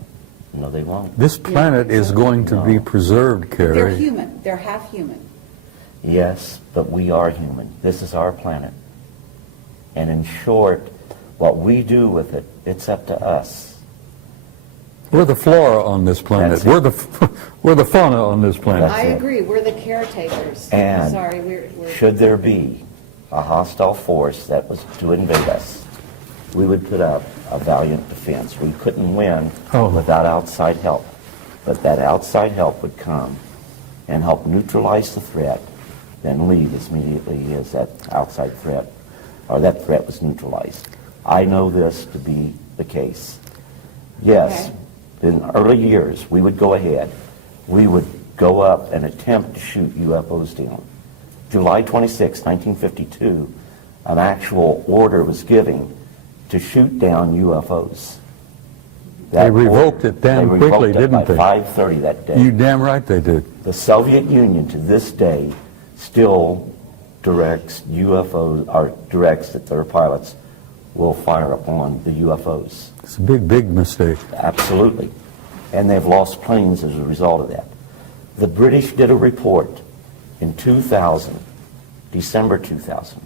No, they won't. This planet is going to be No. preserved, They're Kerry. human. They're half human. Yes, but we are human. This is our planet. And in short, what we do with it, it's up to us. We're the flora on this planet. That's it. We're the fauna on this planet. That's I it. agree. We're the caretakers. And Sorry, we're should there be a hostile force that was to invade us, we would put up a valiant defense. We couldn't win without outside help. But that outside help would come and help neutralize the threat, then leave as immediately as that outside threat, or that threat was neutralized. I know this to be the case. Yes, Okay. in early years, we would go ahead. We would go up and attempt to shoot UFOs down. July 26, 1952, an actual order was given to shoot down UFOs. They revoked it damn they quickly, revoked it didn't by they? 5:30 that day. You damn right they did. The Soviet Union to this day still directs UFOs, or directs that their pilots will fire upon the UFOs. It's a big, big mistake. Absolutely. And they've lost planes as a result of that. The British did a report in 2000, December 2000,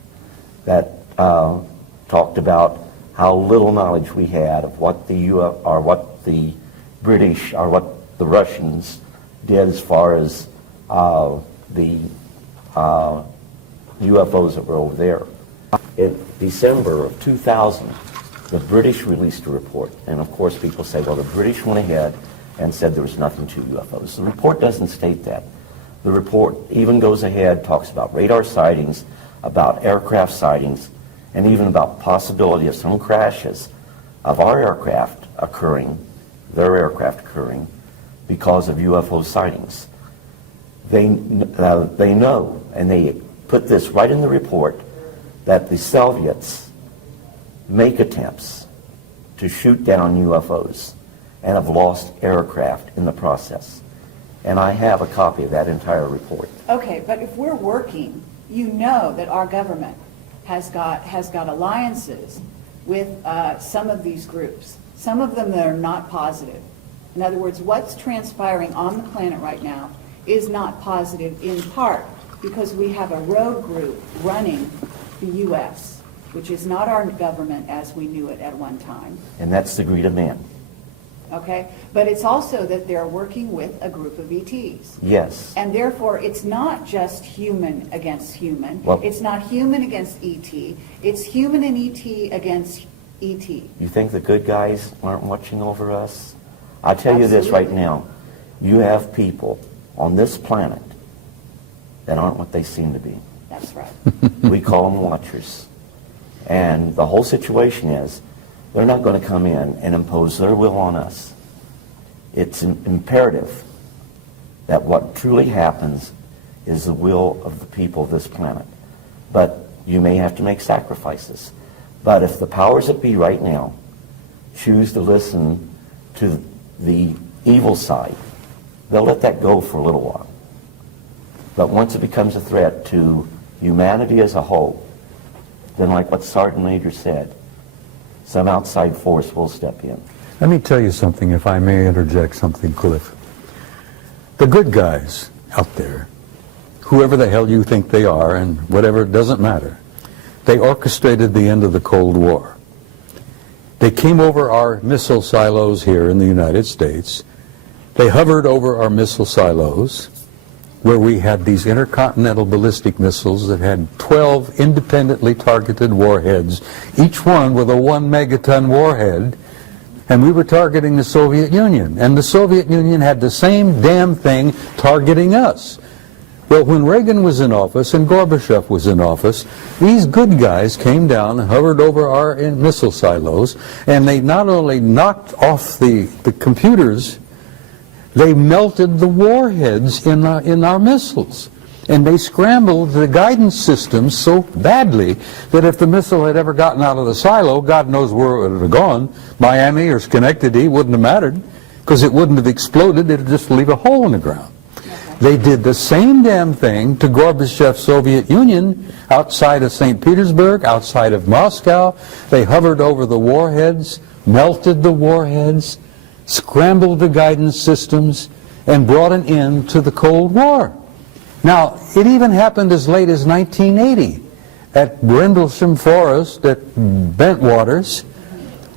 that talked about how little knowledge we had of what the British or what the Russians did as far as the UFOs that were over there. In December of 2000, the British released a report, and of course people say, well, the British went ahead and said there was nothing to UFOs. The report doesn't state that. The report even goes ahead, talks about radar sightings, about aircraft sightings, and even about possibility of some crashes of our aircraft occurring, their aircraft occurring, because of UFO sightings. They know, and they put this right in the report, that the Soviets make attempts to shoot down UFOs and have lost aircraft in the process. And I have a copy of that entire report. okay. But if we're working, you know that our government has got alliances with some of these groups. Some of them that are not positive. In other words, what's transpiring on the planet right now is not positive, in part because we have a rogue group running the U.S., which is not our government as we knew it at one time. And that's the greed of man. Okay? But it's also that they're working with a group of ETs. Yes. And therefore, it's not just human against human. Well- It's not human against ET. It's human and ET against ET. You think the good guys aren't watching over us? I tell you this right Absolutely. now. You have people on this planet that aren't what they seem to be. That's right. We call them watchers. And the whole situation is, they're not going to come in and impose their will on us. It's imperative that what truly happens is the will of the people of this planet. But you may have to make sacrifices. But if the powers that be right now choose to listen to the evil side, they'll let that go for a little while. But once it becomes a threat to humanity as a whole, then like what Sergeant Major said, some outside force will step in. Let me tell you something, if I may interject something, Cliff. The good guys out there, whoever the hell you think they are, and whatever, it doesn't matter, they orchestrated the end of the Cold War. They came over our missile silos here in the United States. They hovered over our missile silos, where we had these intercontinental ballistic missiles that had 12 independently targeted warheads, each one with a 1 megaton warhead, and we were targeting the Soviet Union. And the Soviet Union had the same damn thing targeting us. Well, when Reagan was in office and Gorbachev was in office, these good guys came down and hovered over our missile silos, and they not only knocked off the computers, they melted the warheads in our missiles. And they scrambled the guidance systems so badly that if the missile had ever gotten out of the silo, God knows where it would have gone. Miami or Schenectady wouldn't have mattered, because it wouldn't have exploded. It would just leave a hole in the ground. They did the same damn thing to Gorbachev's Soviet Union outside of St. Petersburg, outside of Moscow. They hovered over the warheads, melted the warheads, scrambled the guidance systems, and brought an end to the Cold War. Now, it even happened as late as 1980 at Brindlesham Forest at Bentwaters.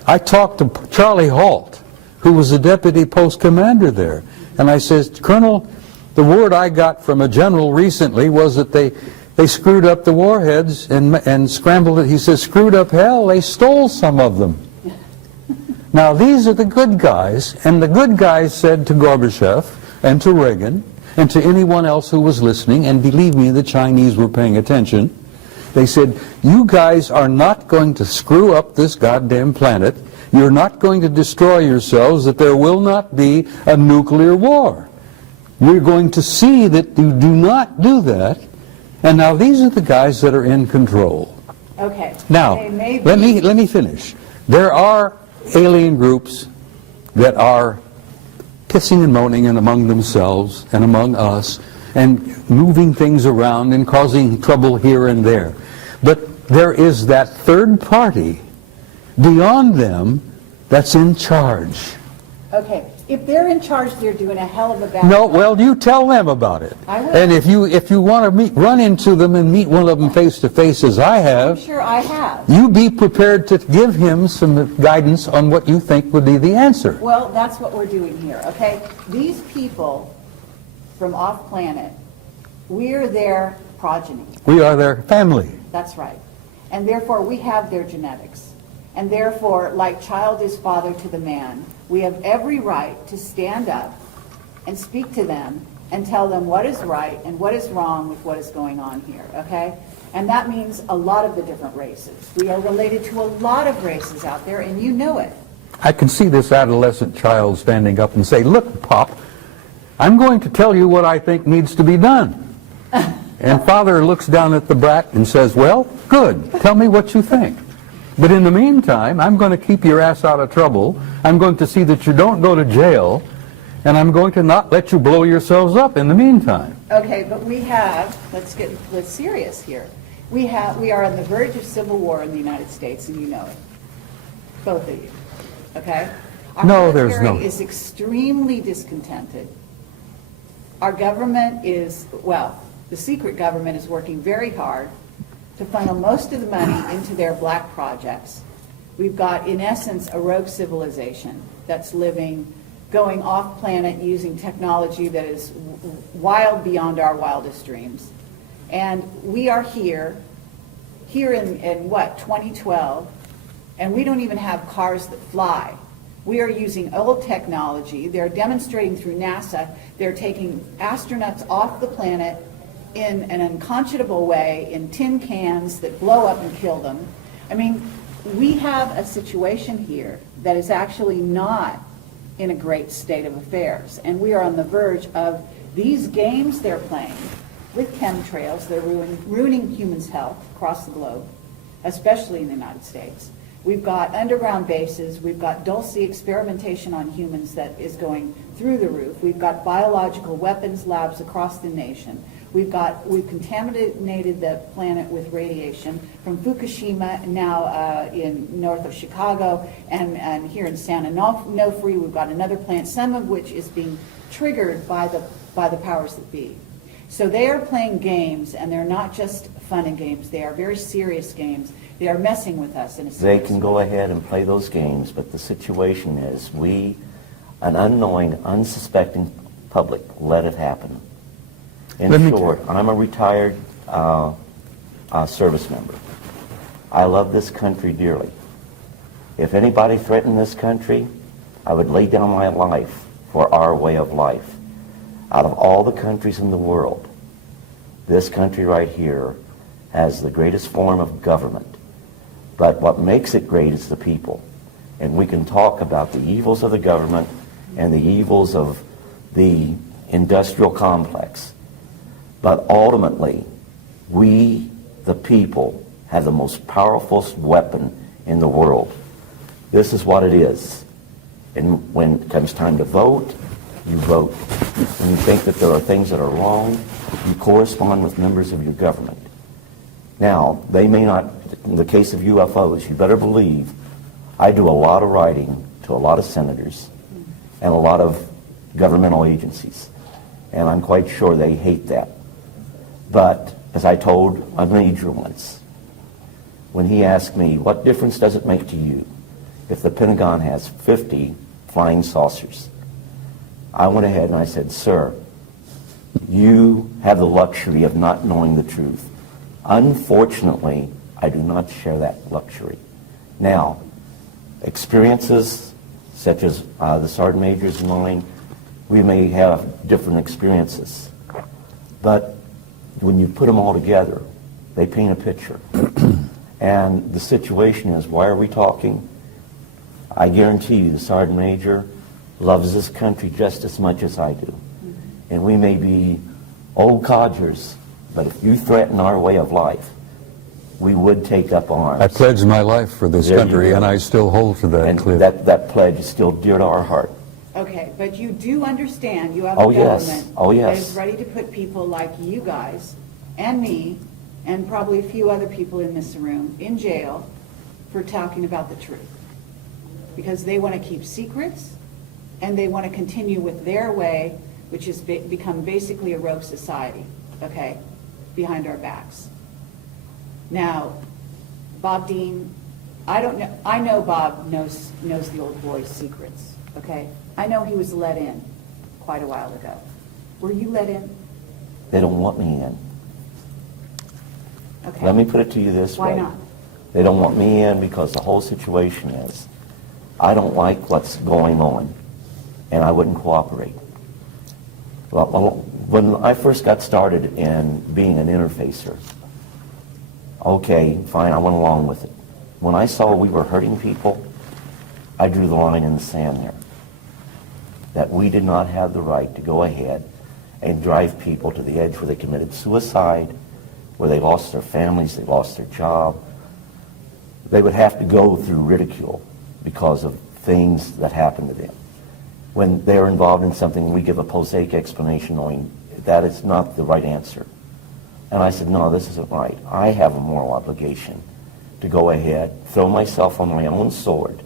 I talked to Charlie Halt, who was the deputy post commander there, and I said, Colonel, the word I got from a general recently was that they screwed up the warheads and scrambled it. He says, screwed up hell, they stole some of them. Now, these are the good guys, and the good guys said to Gorbachev and to Reagan and to anyone else who was listening, and believe me, the Chinese were paying attention, they said, you guys are not going to screw up this goddamn planet. You're not going to destroy yourselves, that there will not be a nuclear war. We're going to see that you do not do that. And now these are the guys that are in control. Okay. Now, let me finish. There are alien groups that are pissing and moaning and among themselves and among us and moving things around and causing trouble here and there. But there is that third party beyond them that's in charge. Okay. If they're in charge, they're doing a hell of a bad No, job. well, you tell them about it. I will. And if you want to run into them and meet one of them face to face, as I I'm have, sure I have. you be prepared to give him some guidance on what you think would be the answer. Well, that's what we're doing here, okay? These people from off-planet, we're their progeny. We are their family. That's right. And therefore, we have their genetics. And therefore, like child is father to the man, we have every right to stand up and speak to them and tell them what is right and what is wrong with what is going on here, okay? And that means a lot of the different races. We are related to a lot of races out there, and you know it. I can see this adolescent child standing up and say, look, Pop, I'm going to tell you what I think needs to be done. And father looks down at the brat and says, well, good, tell me what you think. But in the meantime, I'm going to keep your ass out of trouble. I'm going to see that you don't go to jail. And I'm going to not let you blow yourselves up in the meantime. Okay, but we have, let's serious here. We are on the verge of civil war in the United States, and you know it. Both of you, okay? Our No, there's no. military is extremely discontented. Our government is, well, the secret government is working very hard to funnel most of the money into their black projects. We've got, in essence, a rogue civilization that's going off planet using technology that is wild beyond our wildest dreams. And we are here in what, 2012, and we don't even have cars that fly. We are using old technology. They're demonstrating through NASA. They're taking astronauts off the planet in an unconscionable way, in tin cans that blow up and kill them. I mean, we have a situation here that is actually not in a great state of affairs. And we are on the verge of these games they're playing with chemtrails. They're ruining humans' health across the globe, especially in the United States. We've got underground bases. We've got dulce experimentation on humans that is going through the roof. We've got biological weapons labs across the nation. We've contaminated the planet with radiation from Fukushima, now in north of Chicago, and here in Santa Onofre, we've got another plant, some of which is being triggered by the powers that be. So they are playing games, and they're not just fun and games. They are very serious games. They are messing with us in a serious way. They can go ahead and play those games, but the situation is we, an unknowing, unsuspecting public, let it happen. In short, I'm a retired service member. I love this country dearly. If anybody threatened this country, I would lay down my life for our way of life. Out of all the countries in the world, this country right here has the greatest form of government. But what makes it great is the people. And we can talk about the evils of the government and the evils of the industrial complex. But ultimately, we, the people, have the most powerful weapon in the world. This is what it is. And when it comes time to vote, you vote. When you think that there are things that are wrong, you correspond with members of your government. Now, they may not, in the case of UFOs, you better believe I do a lot of writing to a lot of senators and a lot of governmental agencies. And I'm quite sure they hate that. But as I told a major once, when he asked me, what difference does it make to you if the Pentagon has 50 flying saucers? I went ahead and I said, sir, you have the luxury of not knowing the truth. Unfortunately, I do not share that luxury. Now, experiences such as the Sergeant Major's and mine, we may have different experiences. But when you put them all together, they paint a picture. And the situation is, why are we talking? I guarantee you the Sergeant Major loves this country just as much as I do. And we may be old codgers, but if you threaten our way of life, we would take up arms. I pledged my life for this country, and I still hold to that, and Cliff. that pledge is still dear to our heart. Okay, but you do understand you have Oh, a yes. government Oh, yes. that is ready to put people like you guys and me and probably a few other people in this room in jail for talking about the truth. Because they want to keep secrets and they want to continue with their way, which has become basically a rogue society, okay, behind our backs. Now, Bob Dean, I don't know. I know Bob knows the old boy's secrets. Okay, I know he was let in quite a while ago. Were you let in? They don't want me in. Okay. Let me put it to you this way. Why not? They don't want me in because the whole situation is, I don't like what's going on, and I wouldn't cooperate. Well, when I first got started in being an interfacer, okay, fine, I went along with it. When I saw we were hurting people, I drew the line in the sand there. That we did not have the right to go ahead and drive people to the edge where they committed suicide, where they lost their families, they lost their job. They would have to go through ridicule because of things that happened to them. When they're involved in something, we give a prosaic explanation knowing that it's not the right answer. And I said, no, this isn't right. I have a moral obligation to go ahead, throw myself on my own sword,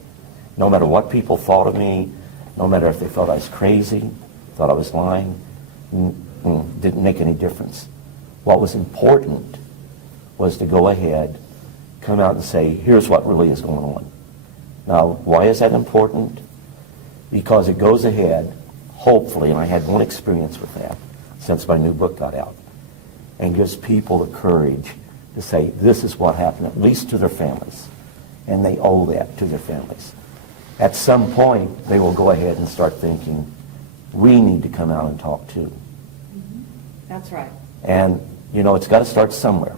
no matter what people thought of me, no matter if they thought I was crazy, thought I was lying, didn't make any difference. What was important was to go ahead, come out and say, here's what really is going on. Now, why is that important? Because it goes ahead, hopefully, and I had one experience with that since my new book got out, and gives people the courage to say, this is what happened, at least to their families. And they owe that to their families. At some point, they will go ahead and start thinking, we need to come out and talk too. That's right. And, you know, it's got to start somewhere.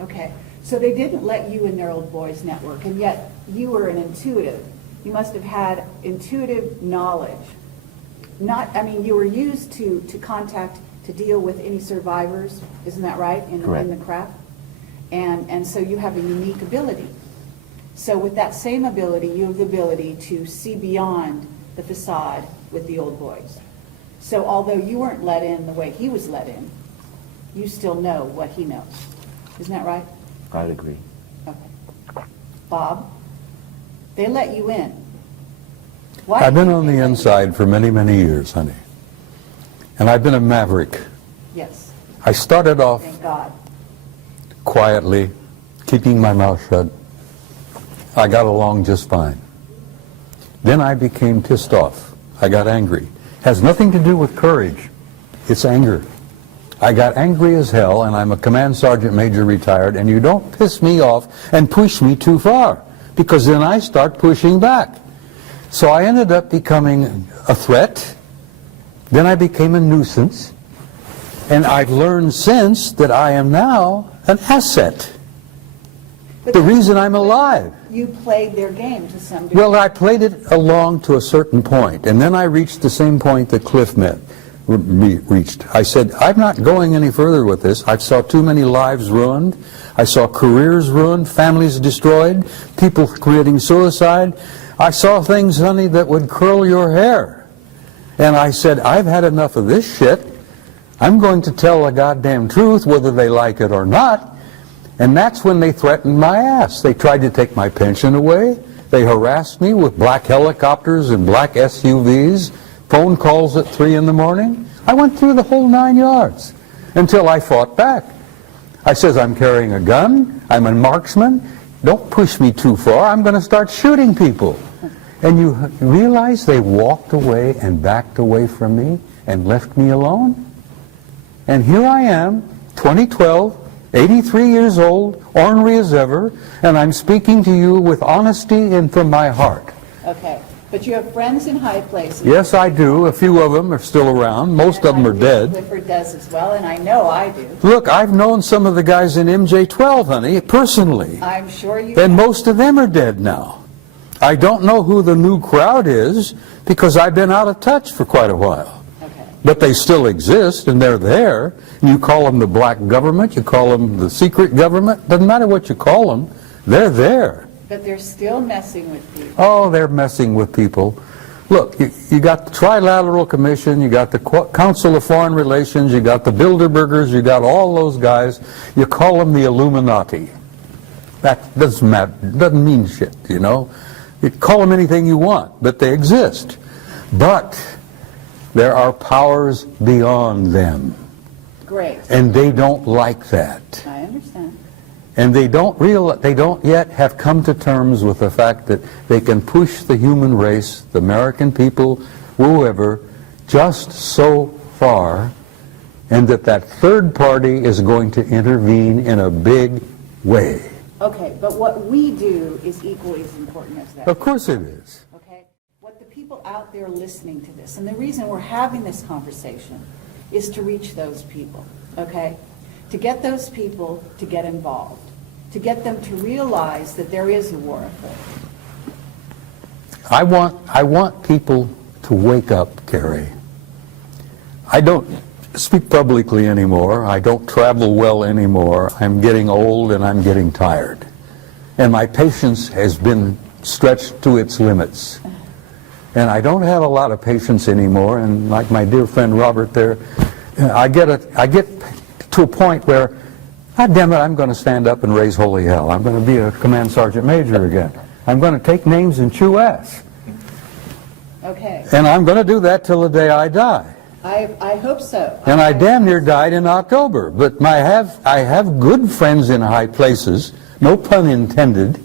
Okay. So they didn't let you in their old boys network, and yet you were an intuitive. You must have had intuitive knowledge. You were used to contact, to deal with any survivors, isn't that right, in the craft? And so you have a unique ability. So with that same ability, you have the ability to see beyond the facade with the old boys. So although you weren't let in the way he was let in, you still know what he knows. Isn't that right? I'd agree. Okay. Bob, they let you in. Why I've been did on they the let you inside for many, many years, honey. And I've been a maverick. in? Yes. I started off Thank God. quietly, keeping my mouth shut. I got along just fine. Then I became pissed off. I got angry. Has nothing to do with courage. It's anger. I got angry as hell, and I'm a command sergeant major retired, and you don't piss me off and push me too far, because then I start pushing back. So I ended up becoming a threat. Then I became a nuisance. And I've learned since that I am now an asset. But The reason I'm alive. You played their game to some degree. Well, I played it along to a certain point, and then I reached the same point that Cliff reached. I said, I'm not going any further with this. I saw too many lives ruined. I saw careers ruined, families destroyed, people committing suicide. I saw things, honey, that would curl your hair. And I said, I've had enough of this shit. I'm going to tell the goddamn truth, whether they like it or not. And that's when they threatened my ass. They tried to take my pension away. They harassed me with black helicopters and black SUVs, phone calls at 3 in the morning. I went through the whole 9 yards until I fought back. I says, I'm carrying a gun, I'm a marksman, don't push me too far, I'm going to start shooting people. And you realize they walked away and backed away from me and left me alone? And here I am, 2012, 83 years old, ornery as ever, and I'm speaking to you with honesty and from my heart. Okay, but you have friends in high places. Yes, I do. A few of them are still around. Most of them are dead. Clifford does as well, and I know I do. Look, I've known some of the guys in MJ-12, honey, personally. I'm sure you And have. most of them are dead now. I don't know who the new crowd is because I've been out of touch for quite a while. Okay. But they still exist, and they're there. You call them the black government, you call them the secret government, doesn't matter what you call them, they're there. But they're still messing with people. Oh, they're messing with people. Look, you got the Trilateral Commission, you got the Council of Foreign Relations, you got the Bilderbergers, you got all those guys. You call them the Illuminati. That doesn't matter, doesn't mean shit, you know. You call them anything you want, but they exist. But there are powers beyond them. Great. And they don't like that. I understand. And they don't yet have come to terms with the fact that they can push the human race, the American people, whoever, just so far, and that third party is going to intervene in a big way. Okay, but what we do is equally as important as that. Of course it is. Okay? What the people out there listening to this, and the reason we're having this conversation is to reach those people, okay? To get those people to get involved, to get them to realize that there is a war afoot. I want people to wake up, Kerry. I don't speak publicly anymore. I don't travel well anymore. I'm getting old and I'm getting tired. And my patience has been stretched to its limits. And I don't have a lot of patience anymore. And like my dear friend Robert there, I get to a point where, God damn it, I'm going to stand up and raise holy hell. I'm going to be a command sergeant major again. I'm going to take names and chew ass. Okay, And I'm going to do that till the day I die. I hope so. And I damn near died in October. But I have good friends in high places, no pun intended,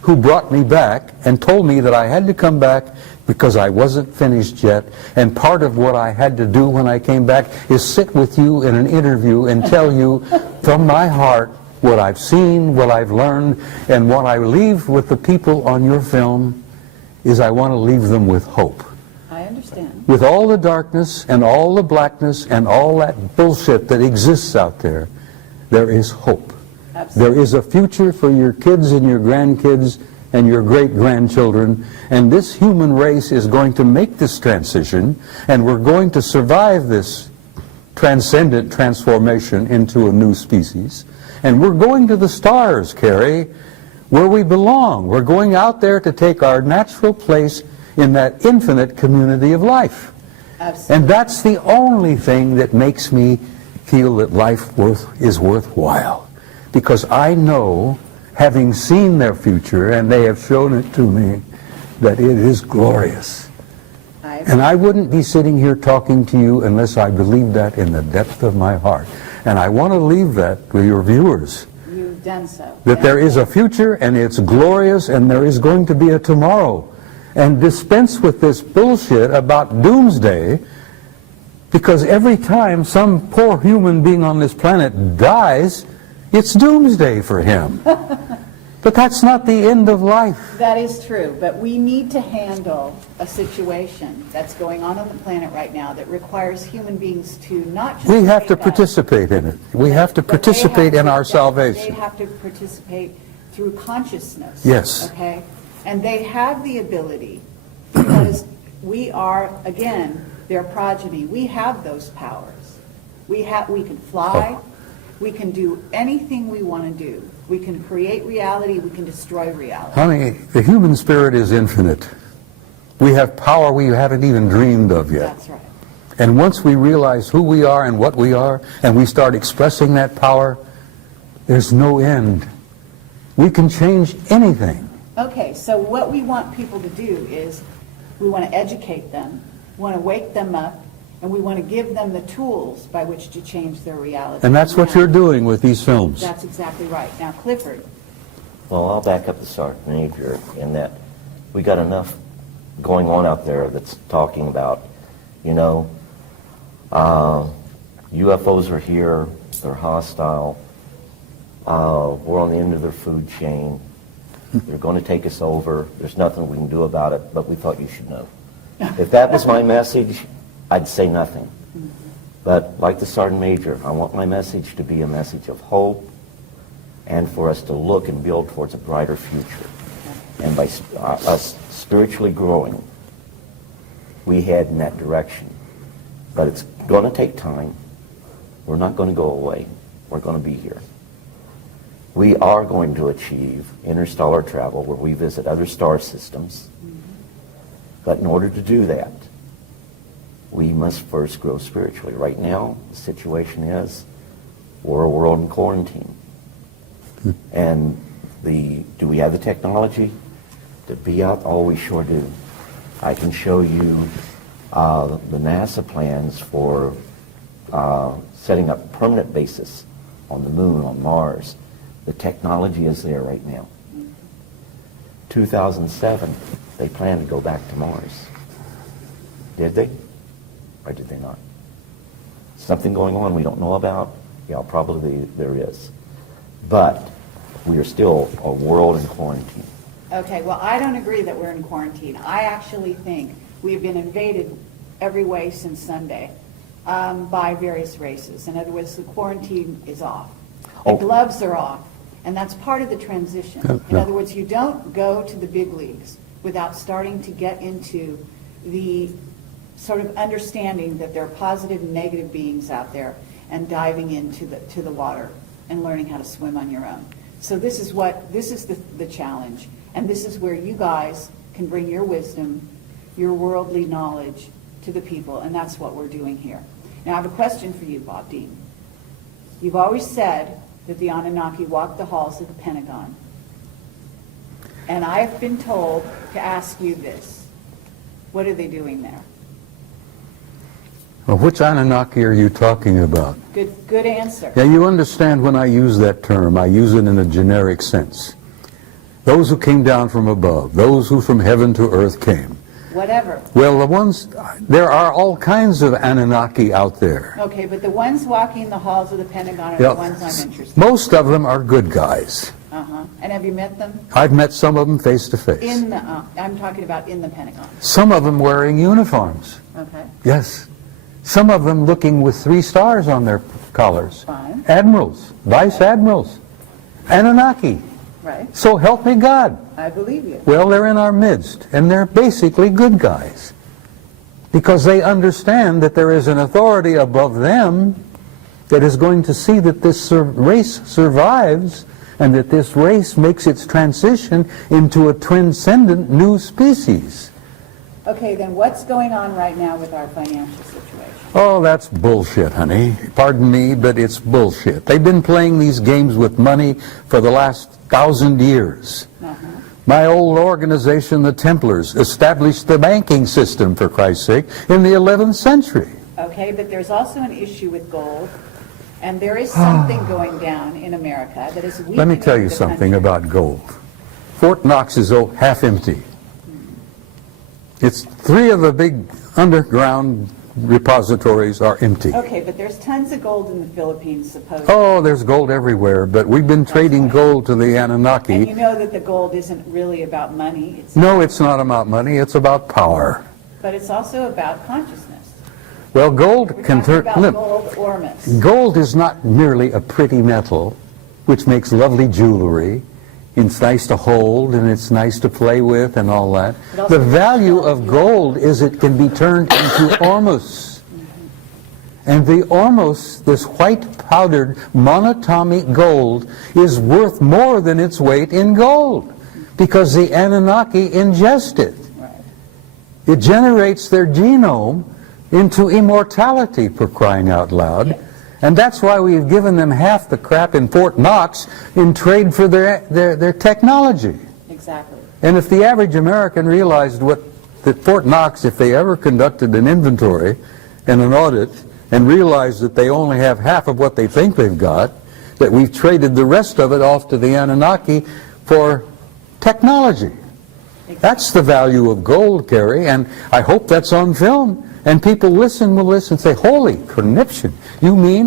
who brought me back and told me that I had to come back because I wasn't finished yet. And part of what I had to do when I came back is sit with you in an interview and tell you from my heart what I've seen, what I've learned, and what I leave with the people on your film is I want to leave them with hope. I understand. With all the darkness and all the blackness and all that bullshit that exists out there, there is hope. Absolutely. There is a future for your kids and your grandkids and your great-grandchildren, and this human race is going to make this transition, and we're going to survive this transcendent transformation into a new species. And we're going to the stars, Kerry, where we belong. We're going out there to take our natural place in that infinite community of life. Absolutely. And that's the only thing that makes me feel that life is worthwhile. Because I know, having seen their future, and they have shown it to me, that it is glorious. And I wouldn't be sitting here talking to you unless I believed that in the depth of my heart. And I want to leave that with your viewers. You've done so. That there is a future, and it's glorious, and there is going to be a tomorrow. And dispense with this bullshit about doomsday, because every time some poor human being on this planet dies, it's doomsday for him. But that's not the end of life. That is true, but we need to handle a situation that's going on the planet right now that requires human beings to not just... We have to wake up, participate in it. We have to but they participate have in to- our They salvation. have to participate through consciousness. Yes. Okay? And they have the ability, because we are, again, their progeny. We have those powers. We can fly. Oh. We can do anything we want to do. We can create reality. We can destroy reality. Honey, the human spirit is infinite. We have power we haven't even dreamed of yet. That's right. And once we realize who we are and what we are, and we start expressing that power, there's no end. We can change anything. Okay, so what we want people to do is, we want to educate them, we want to wake them up, and we want to give them the tools by which to change their reality. And that's what you're doing with these films. That's exactly right. Now, Clifford. Well, I'll back up the Sergeant Major in that we got enough going on out there that's talking about, you know, UFOs are here, they're hostile, we're on the end of their food chain, they're going to take us over, there's nothing we can do about it, but we thought you should know. If that was my message, I'd say nothing. But like the Sergeant Major, I want my message to be a message of hope and for us to look and build towards a brighter future. And by us spiritually growing, we head in that direction. But it's going to take time. We're not going to go away. We're going to be here. We are going to achieve interstellar travel where we visit other star systems. But in order to do that, we must first grow spiritually. Right now, the situation is we're a world in quarantine. And do we have the technology to be out? Oh, we sure do. I can show you the NASA plans for setting up permanent bases on the moon, on Mars. The technology is there right now. 2007, they planned to go back to Mars. Did they? Or did they not? Something going on we don't know about? Yeah, probably there is. But we are still a world in quarantine. Okay, well, I don't agree that we're in quarantine. I actually think we've been invaded every way since Sunday by various races. In other words, the quarantine is off. The gloves are off, and that's part of the transition. In other words, you don't go to the big leagues without starting to get into the sort of understanding that there are positive and negative beings out there and diving into the water and learning how to swim on your own. So this is the challenge, and this is where you guys can bring your wisdom, your worldly knowledge to the people, and that's what we're doing here. Now I have a question for you, Bob Dean. You've always said that the Anunnaki walk the halls of the Pentagon, and I've been told to ask you this. What are they doing there? Well, which Anunnaki are you talking about? Good answer. Yeah, you understand when I use that term, I use it in a generic sense. Those who came down from above, those who from heaven to earth came. Whatever. Well, there are all kinds of Anunnaki out there. Okay, but the ones walking the halls of the Pentagon are the ones I'm interested in. Most of them are good guys. And have you met them? I've met some of them face to face. I'm talking about in the Pentagon. Some of them wearing uniforms. Okay. Yes. Some of them looking with 3 stars on their collars. Fine. Admirals, vice admirals, Anunnaki. Right. So help me God. I believe you. Well, they're in our midst, and they're basically good guys. Because they understand that there is an authority above them that is going to see that this race survives, and that this race makes its transition into a transcendent new species. Okay, then what's going on right now with our financial situation? Oh, that's bullshit, honey. Pardon me, but it's bullshit. They've been playing these games with money for the last 1,000 years. My old organization, the Templars, established the banking system, for Christ's sake, in the 11th century. Okay, but there's also an issue with gold, and there is something going down in America that is weakening. Let me tell you something about gold. Fort Knox is half empty. It's 3 of the big underground repositories are empty. Okay, but there's tons of gold in the Philippines, supposedly. Oh, there's gold everywhere, but we've been trading gold to the Anunnaki. And you know that the gold isn't really about money. No, it's not about money, it's about power. But it's also about consciousness. Well, gold can turn... Gold or miss. Gold is not merely a pretty metal, which makes lovely jewelry. It's nice to hold, and it's nice to play with, and all that. The value of gold is it can be turned into ormus. And the ormus, this white powdered monatomic gold, is worth more than its weight in gold, because the Anunnaki ingest it. It generates their genome into immortality, for crying out loud. And that's why we've given them half the crap in Fort Knox in trade for their technology. Exactly. And if the average American realized that Fort Knox, if they ever conducted an inventory and an audit and realized that they only have half of what they think they've got, that we've traded the rest of it off to the Anunnaki for technology. That's the value of gold, Kerry, and I hope that's on film. And people will listen and say, holy conniption, you mean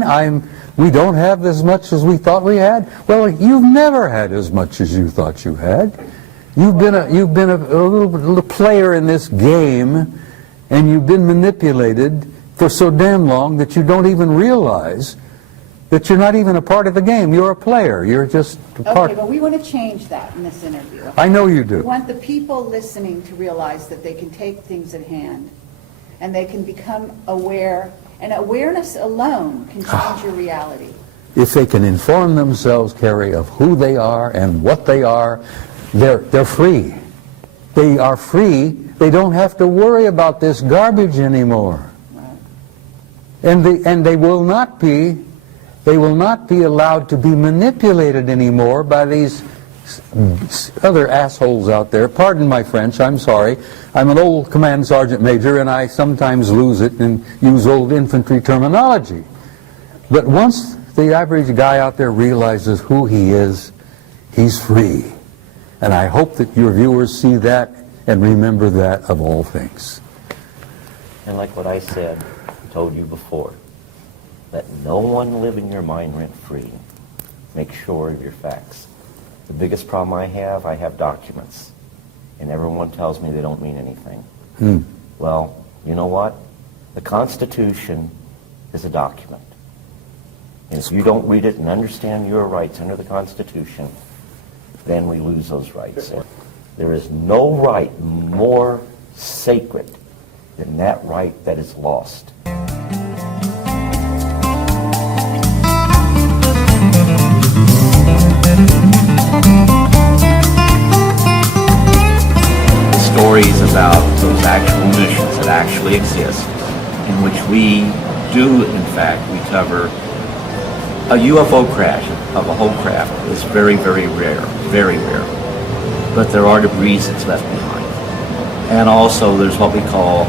we don't have as much as we thought we had? Well, you've never had as much as you thought you had. You've been a little player in this game, and you've been manipulated for so damn long that you don't even realize that you're not even a part of the game. You're a player. You're just a part. Okay, but we want to change that in this interview. Okay? I know you do. We want the people listening to realize that they can take things at hand and they can become aware, and awareness alone can change your reality. If they can inform themselves, Kerry, of who they are and what they are, they're free. They are free. They don't have to worry about this garbage anymore. Right. And they will not be allowed to be manipulated anymore by these other assholes out there. Pardon my French, I'm sorry. I'm an old command sergeant major and I sometimes lose it and use old infantry terminology. But once the average guy out there realizes who he is, he's free. And I hope that your viewers see that and remember that of all things. And like what I said, told you before, let no one live in your mind rent-free. Make sure of your facts. The biggest problem I have documents. And everyone tells me they don't mean anything. Well, you know what? The Constitution is a document. And if you don't read it and understand your rights under the Constitution, then we lose those rights. There is no right more sacred than that right that is lost. Stories about those actual missions that actually exist, in which we do, in fact, recover a UFO crash of a whole craft is very, very rare, very rare. But there are debris that's left behind. And also there's what we call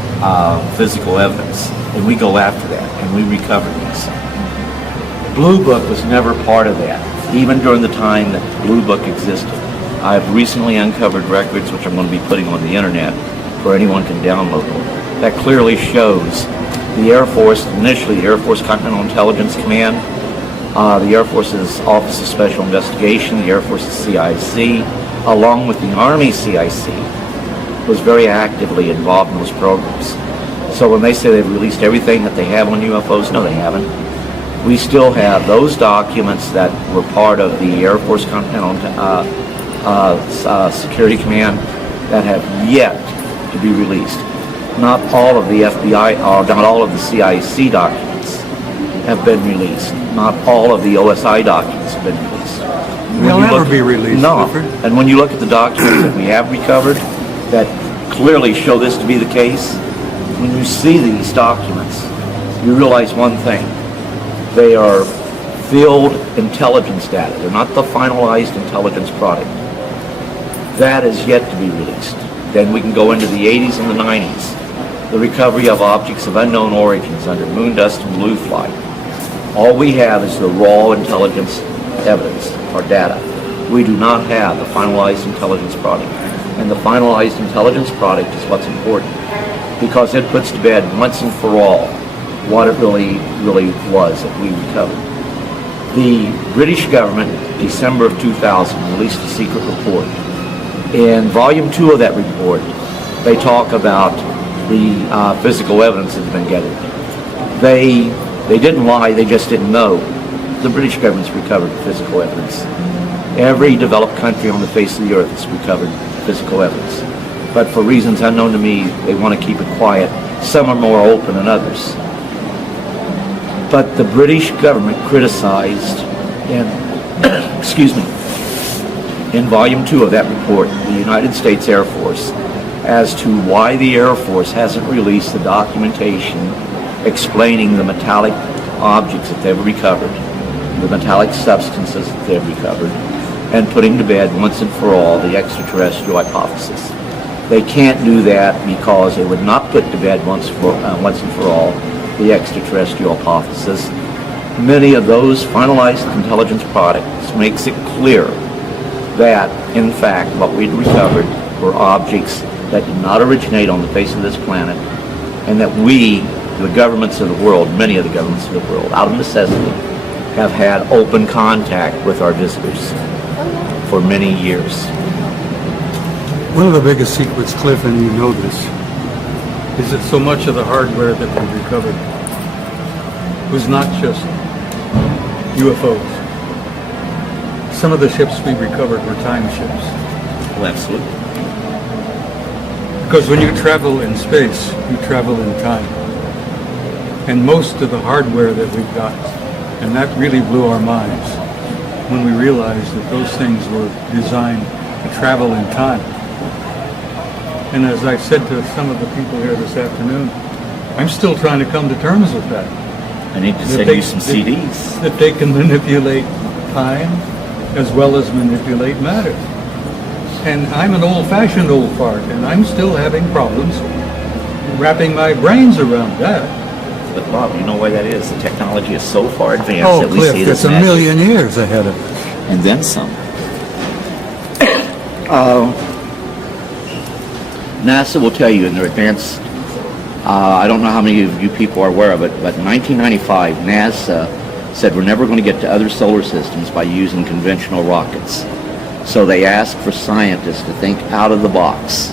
physical evidence, and we go after that, and we recover these. Blue Book was never part of that, even during the time that Blue Book existed. I've recently uncovered records, which I'm going to be putting on the internet, where anyone can download them, that clearly shows the Air Force, initially the Air Force Continental Intelligence Command, the Air Force's Office of Special Investigation, the Air Force's CIC, along with the Army CIC, was very actively involved in those programs. So when they say they've released everything that they have on UFOs, no, they haven't. We still have those documents that were part of the Air Force Continental Security Command that have yet to be released. Not all of the FBI, or not all of the CIC documents have been released. Not all of the OSI documents have been released. They'll never be released. No. Clifford. And when you look at the documents that we have recovered that clearly show this to be the case, when you see these documents, you realize one thing. They are field intelligence data. They're not the finalized intelligence product. That is yet to be released. Then we can go into the 80s and the 90s. The recovery of objects of unknown origins under moon dust and blue flight. All we have is the raw intelligence evidence or data. We do not have the finalized intelligence product. And the finalized intelligence product is what's important because it puts to bed once and for all what it really was that we recovered. The British government, December of 2000, released a secret report. In volume 2 of that report, they talk about the physical evidence that's been gathered. They didn't lie, they just didn't know. The British government's recovered physical evidence. Every developed country on the face of the earth has recovered physical evidence. But for reasons unknown to me, they want to keep it quiet. Some are more open than others. But the British government criticized in volume 2 of that report, the United States Air Force, as to why the Air Force hasn't released the documentation explaining the metallic objects that they've recovered, the metallic substances that they've recovered, and putting to bed once and for all the extraterrestrial hypothesis. They can't do that because they would not put to bed once and for all the extraterrestrial hypothesis. Many of those finalized intelligence products makes it clear that, in fact, what we'd recovered were objects that did not originate on the face of this planet, and that we, the governments of the world, many of the governments of the world, out of necessity, have had open contact with our visitors for many years. One of the biggest secrets, Cliff, and you know this, is that so much of the hardware that we recovered was not just UFOs. Some of the ships we recovered were time ships. Well, absolutely. Because when you travel in space, you travel in time. And most of the hardware that we've got, and that really blew our minds when we realized that those things were designed to travel in time. And as I said to some of the people here this afternoon, I'm still trying to come to terms with that. I need to send you some CDs. That they can manipulate time as well as manipulate matter. And I'm an old-fashioned old fart, and I'm still having problems wrapping my brains around that. But Bob, you know why that is? The technology is so far advanced that we Cliff, see it as it's a magic. million years ahead of us. And then some. NASA will tell you in their advanced, I don't know how many of you people are aware of it, but in 1995, NASA said we're never going to get to other solar systems by using conventional rockets. So they asked for scientists to think out of the box.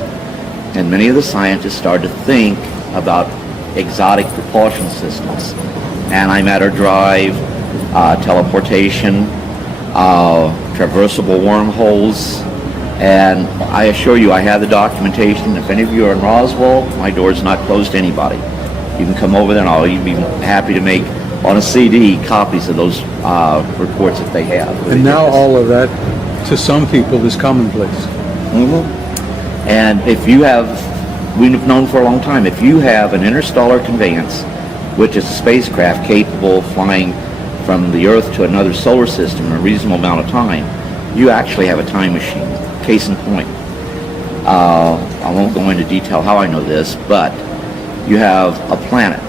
And many of the scientists started to think about exotic propulsion systems, antimatter drive, teleportation, traversable wormholes, and I assure you I have the documentation. If any of you are in Roswell, my door's not closed to anybody. You can come over there and I'll even be happy to make on a CD copies of those reports that they have. And now all of that, to some people, is commonplace. Mm-hmm. And if you have, we've known for a long time, if you have an interstellar conveyance, which is a spacecraft capable of flying from the Earth to another solar system in a reasonable amount of time, you actually have a time machine. Case in point. I won't go into detail how I know this, but you have a planet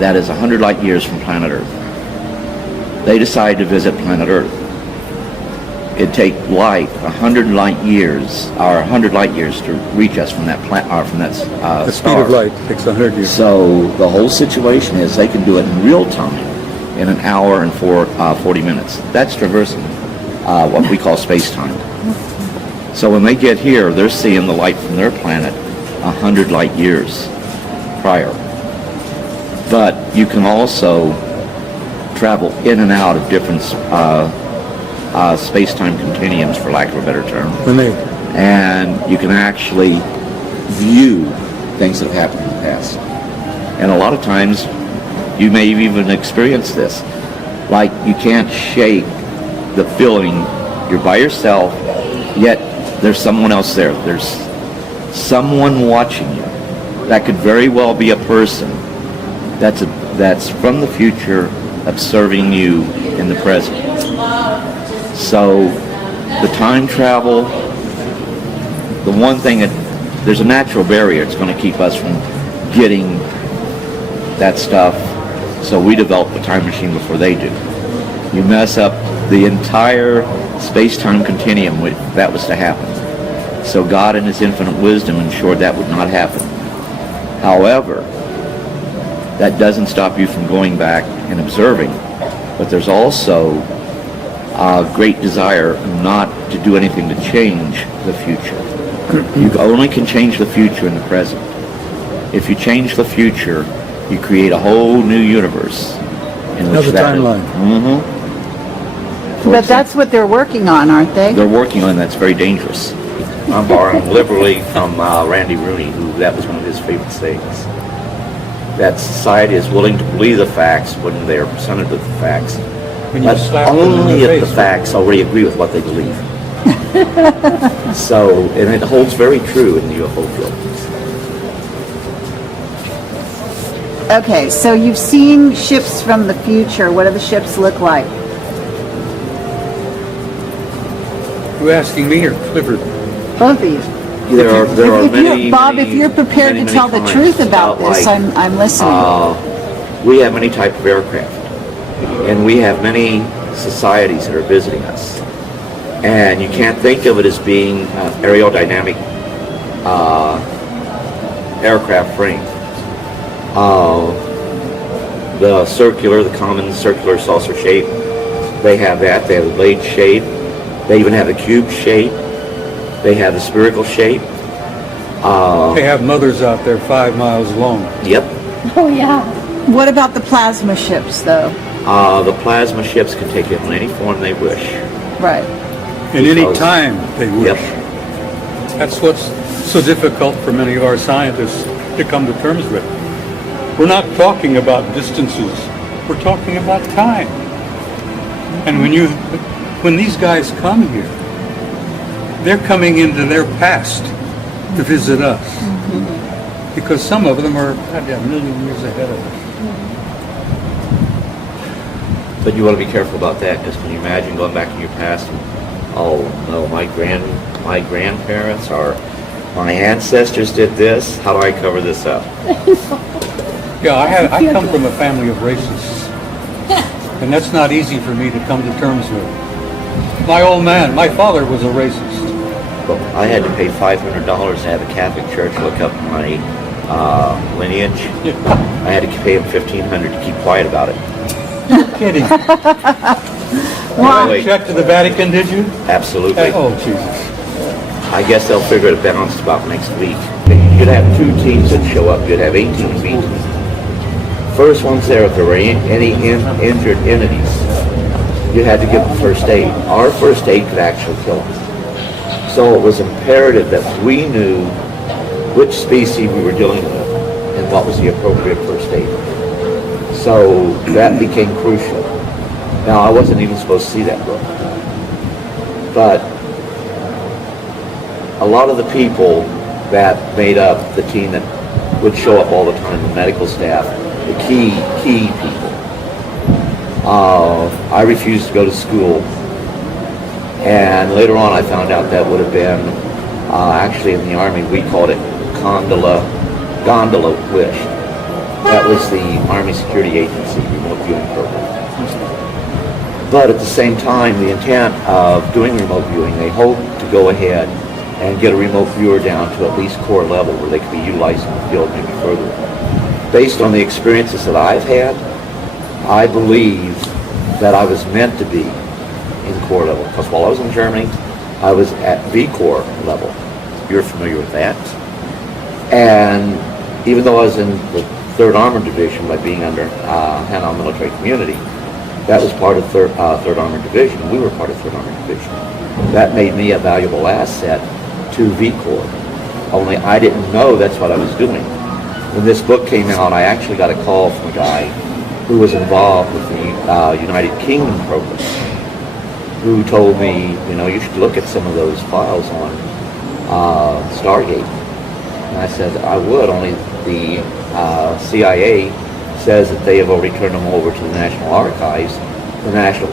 that is 100 light years from planet Earth. They decide to visit planet Earth. It'd take light 100 light years, or 100 light years to reach us from that The speed star. of light takes 100 years. So the whole situation is they can do it in real time in an hour and 40 minutes. That's traversing what we call space-time. So when they get here, they're seeing the light from their planet 100 light years prior. But you can also travel in and out of different space-time continuums, for lack of a better term. And you can actually view things that have happened in the past. And a lot of times, you may even experience this. Like, you can't shake the feeling you're by yourself, yet there's someone else there. There's someone watching you. That could very well be a person that's from the future observing you in the present. So the time travel, the one thing there's a natural barrier. It's going to keep us from getting that stuff. So we develop a time machine before they do. You mess up the entire space-time continuum if that was to happen. So God in his infinite wisdom ensured that would not happen. However, that doesn't stop you from going back and observing. But there's also a great desire not to do anything to change the future. You only can change the future in the present. If you change the future, you create a whole new universe. Another timeline. Mm-hmm. But that's what they're working on, aren't they? They're working on that's very dangerous. I'm borrowing liberally from Randy Rooney, who that was one of his favorite sayings. That society is willing to believe the facts when they are presented with the facts, but only if the facts already agree with what they believe. So, and it holds very true in the UFO field. Okay, so you've seen ships from the future. What do the ships look like? You asking me or Clifford? Both of you. There are If you're- many, Bob, many, if you're prepared many, to many tell the times truth about this, like, I'm listening. we have many types of aircraft, and we have many societies that are visiting us. And you can't think of it as being aerodynamic aircraft frame. The common circular saucer shape, they have that. They have the blade shape. They even have the cube shape. They have the spherical shape. They have mothers out there 5 miles long. Yep. Oh, yeah. What about the plasma ships, though? The plasma ships can take it in any form they wish. Right. In any Because- time they wish. Yep. That's what's so difficult for many of our scientists to come to terms with. We're not talking about distances. We're talking about time. And when these guys come here, they're coming into their past to visit us. Because some of them are a million years ahead of us. But you want to be careful about that, because can you imagine going back in your past and, oh no, my grandparents or my ancestors did this. How do I cover this up? Yeah, I come from a family of racists. And that's not easy for me to come to terms with. My old man, my father was a racist. Well, I had to pay $500 to have a Catholic church look up my lineage. I had to pay them $1,500 to keep quiet about it. Kidding. Anyway, Check to the Vatican, did you? absolutely. Oh, Jesus. I guess they'll figure it balanced about next week. You'd have 2 teams that show up. You'd have 18 feet. First ones there, if there were any injured entities, you had to give them first aid. Our first aid could actually kill them. So it was imperative that we knew which species we were dealing with and what was the appropriate first aid. So that became crucial. Now, I wasn't even supposed to see that book. But a lot of the people that made up the team that would show up all the time, the medical staff, the key people, I refused to go to school. And later on I found out that would have been, actually in the Army, we called it gondola wish. That was the Army Security Agency remote viewing program. But at the same time, the intent of doing remote viewing, they hoped to go ahead and get a remote viewer down to at least corps level where they could be utilized in the field maybe further. Based on the experiences that I've had, I believe that I was meant to be in corps level. Because while I was in Germany, I was at V Corps level. You're familiar with that. And even though I was in the 3rd Armored Division by being under Hanau Military Community, that was part of 3rd Armored Division. We were part of 3rd Armored Division. That made me a valuable asset to V Corps. Only I didn't know that's what I was doing. When this book came out, I actually got a call from a guy who was involved with the United Kingdom program, who told me, you should look at some of those files on Stargate. And I said, I would, only the CIA says that they have already turned them over to the National Archives. The National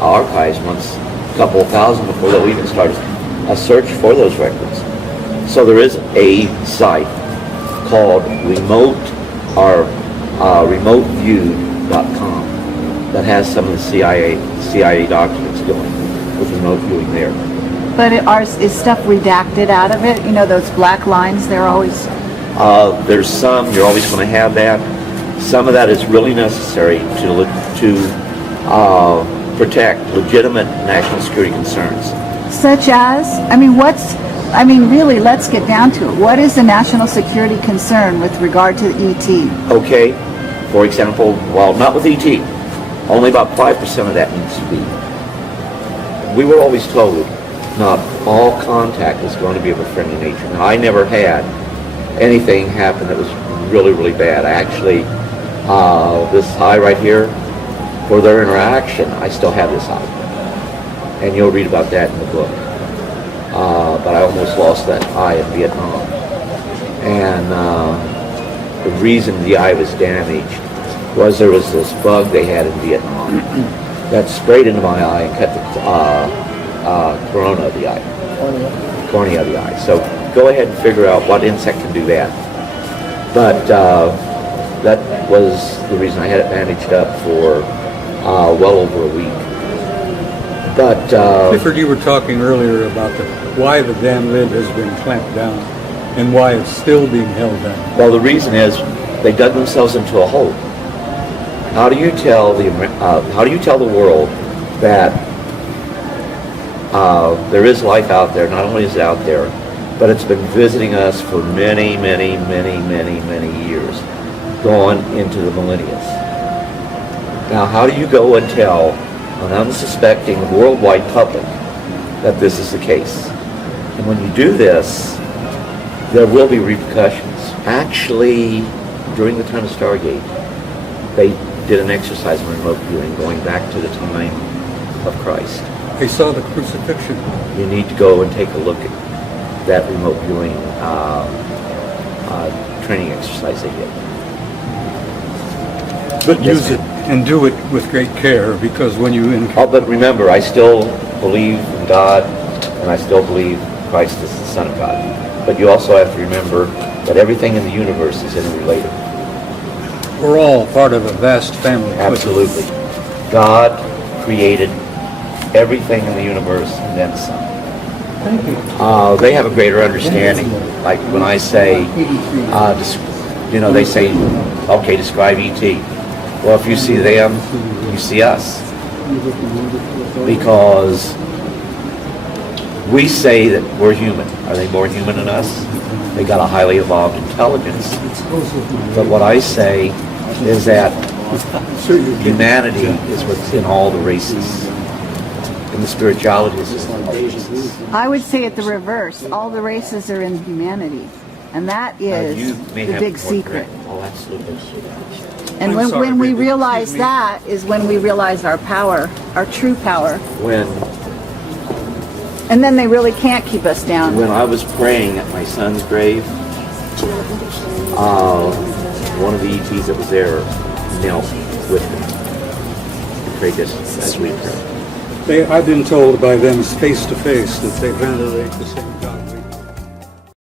Archives wants a couple of thousand before they'll even start a search for those records. So there is a site called remoteviewed.com that has some of the CIA documents going with remote viewing there. But is stuff redacted out of it? Those black lines, they're always... There's some, you're always going to have that. Some of that is really necessary to protect legitimate national security concerns. Such as? Really, let's get down to it. What is a national security concern with regard to ET? Okay, for example, well, not with ET. Only about 5% of that needs to be. We were always told not all contact is going to be of a friendly nature. Now, I never had anything happen that was really, really bad. Actually, this eye right here, for their interaction, I still have this eye. And you'll read about that in the book. But I almost lost that eye in Vietnam. And the reason the eye was damaged was there was this bug they had in Vietnam that sprayed into my eye and cut corona of the eye. Cornea of the eye. So go ahead and figure out what insect can do that. But that was the reason I had it bandaged up for well over a week. But Clifford, you were talking earlier about why the dam lid has been clamped down and why it's still being held down. well, the reason is they dug themselves into a hole. How do you tell the world that there is life out there? Not only is it out there, but it's been visiting us for many, many, many, many, many years, going into the millennia. Now, how do you go and tell an unsuspecting worldwide public that this is the case? And when you do this, there will be repercussions. Actually, during the time of Stargate, they did an exercise in remote viewing going back to the time of Christ. They saw the crucifixion. You need to go and take a look at that remote viewing training exercise they did. But use it and do it with great care, because when you Oh, but remember, I still believe in God, and I still believe Christ is the Son of God. But you also have to remember that everything in the universe is interrelated. we're all part of a vast family. Absolutely. God created everything in the universe and then some. They have a greater understanding. Like when I say, they say, okay, describe E.T. Well, if you see them, you see us. Because we say that we're human. Are they more human than us? They got a highly evolved intelligence. But what I say is that humanity is within all the races. And the spirituality is within all the races. I would say it the reverse. All the races are in humanity. And that is You may the have big more secret. correct. Oh, absolutely. And I'm sorry, when we baby. realize Excuse me. that is when we realize our power, our true power. When And then they really can't keep us down. I was praying at my son's grave, one of the ETs that was there knelt with me. We prayed this as we prayed. I've been told by them face to face that they venerate the same God.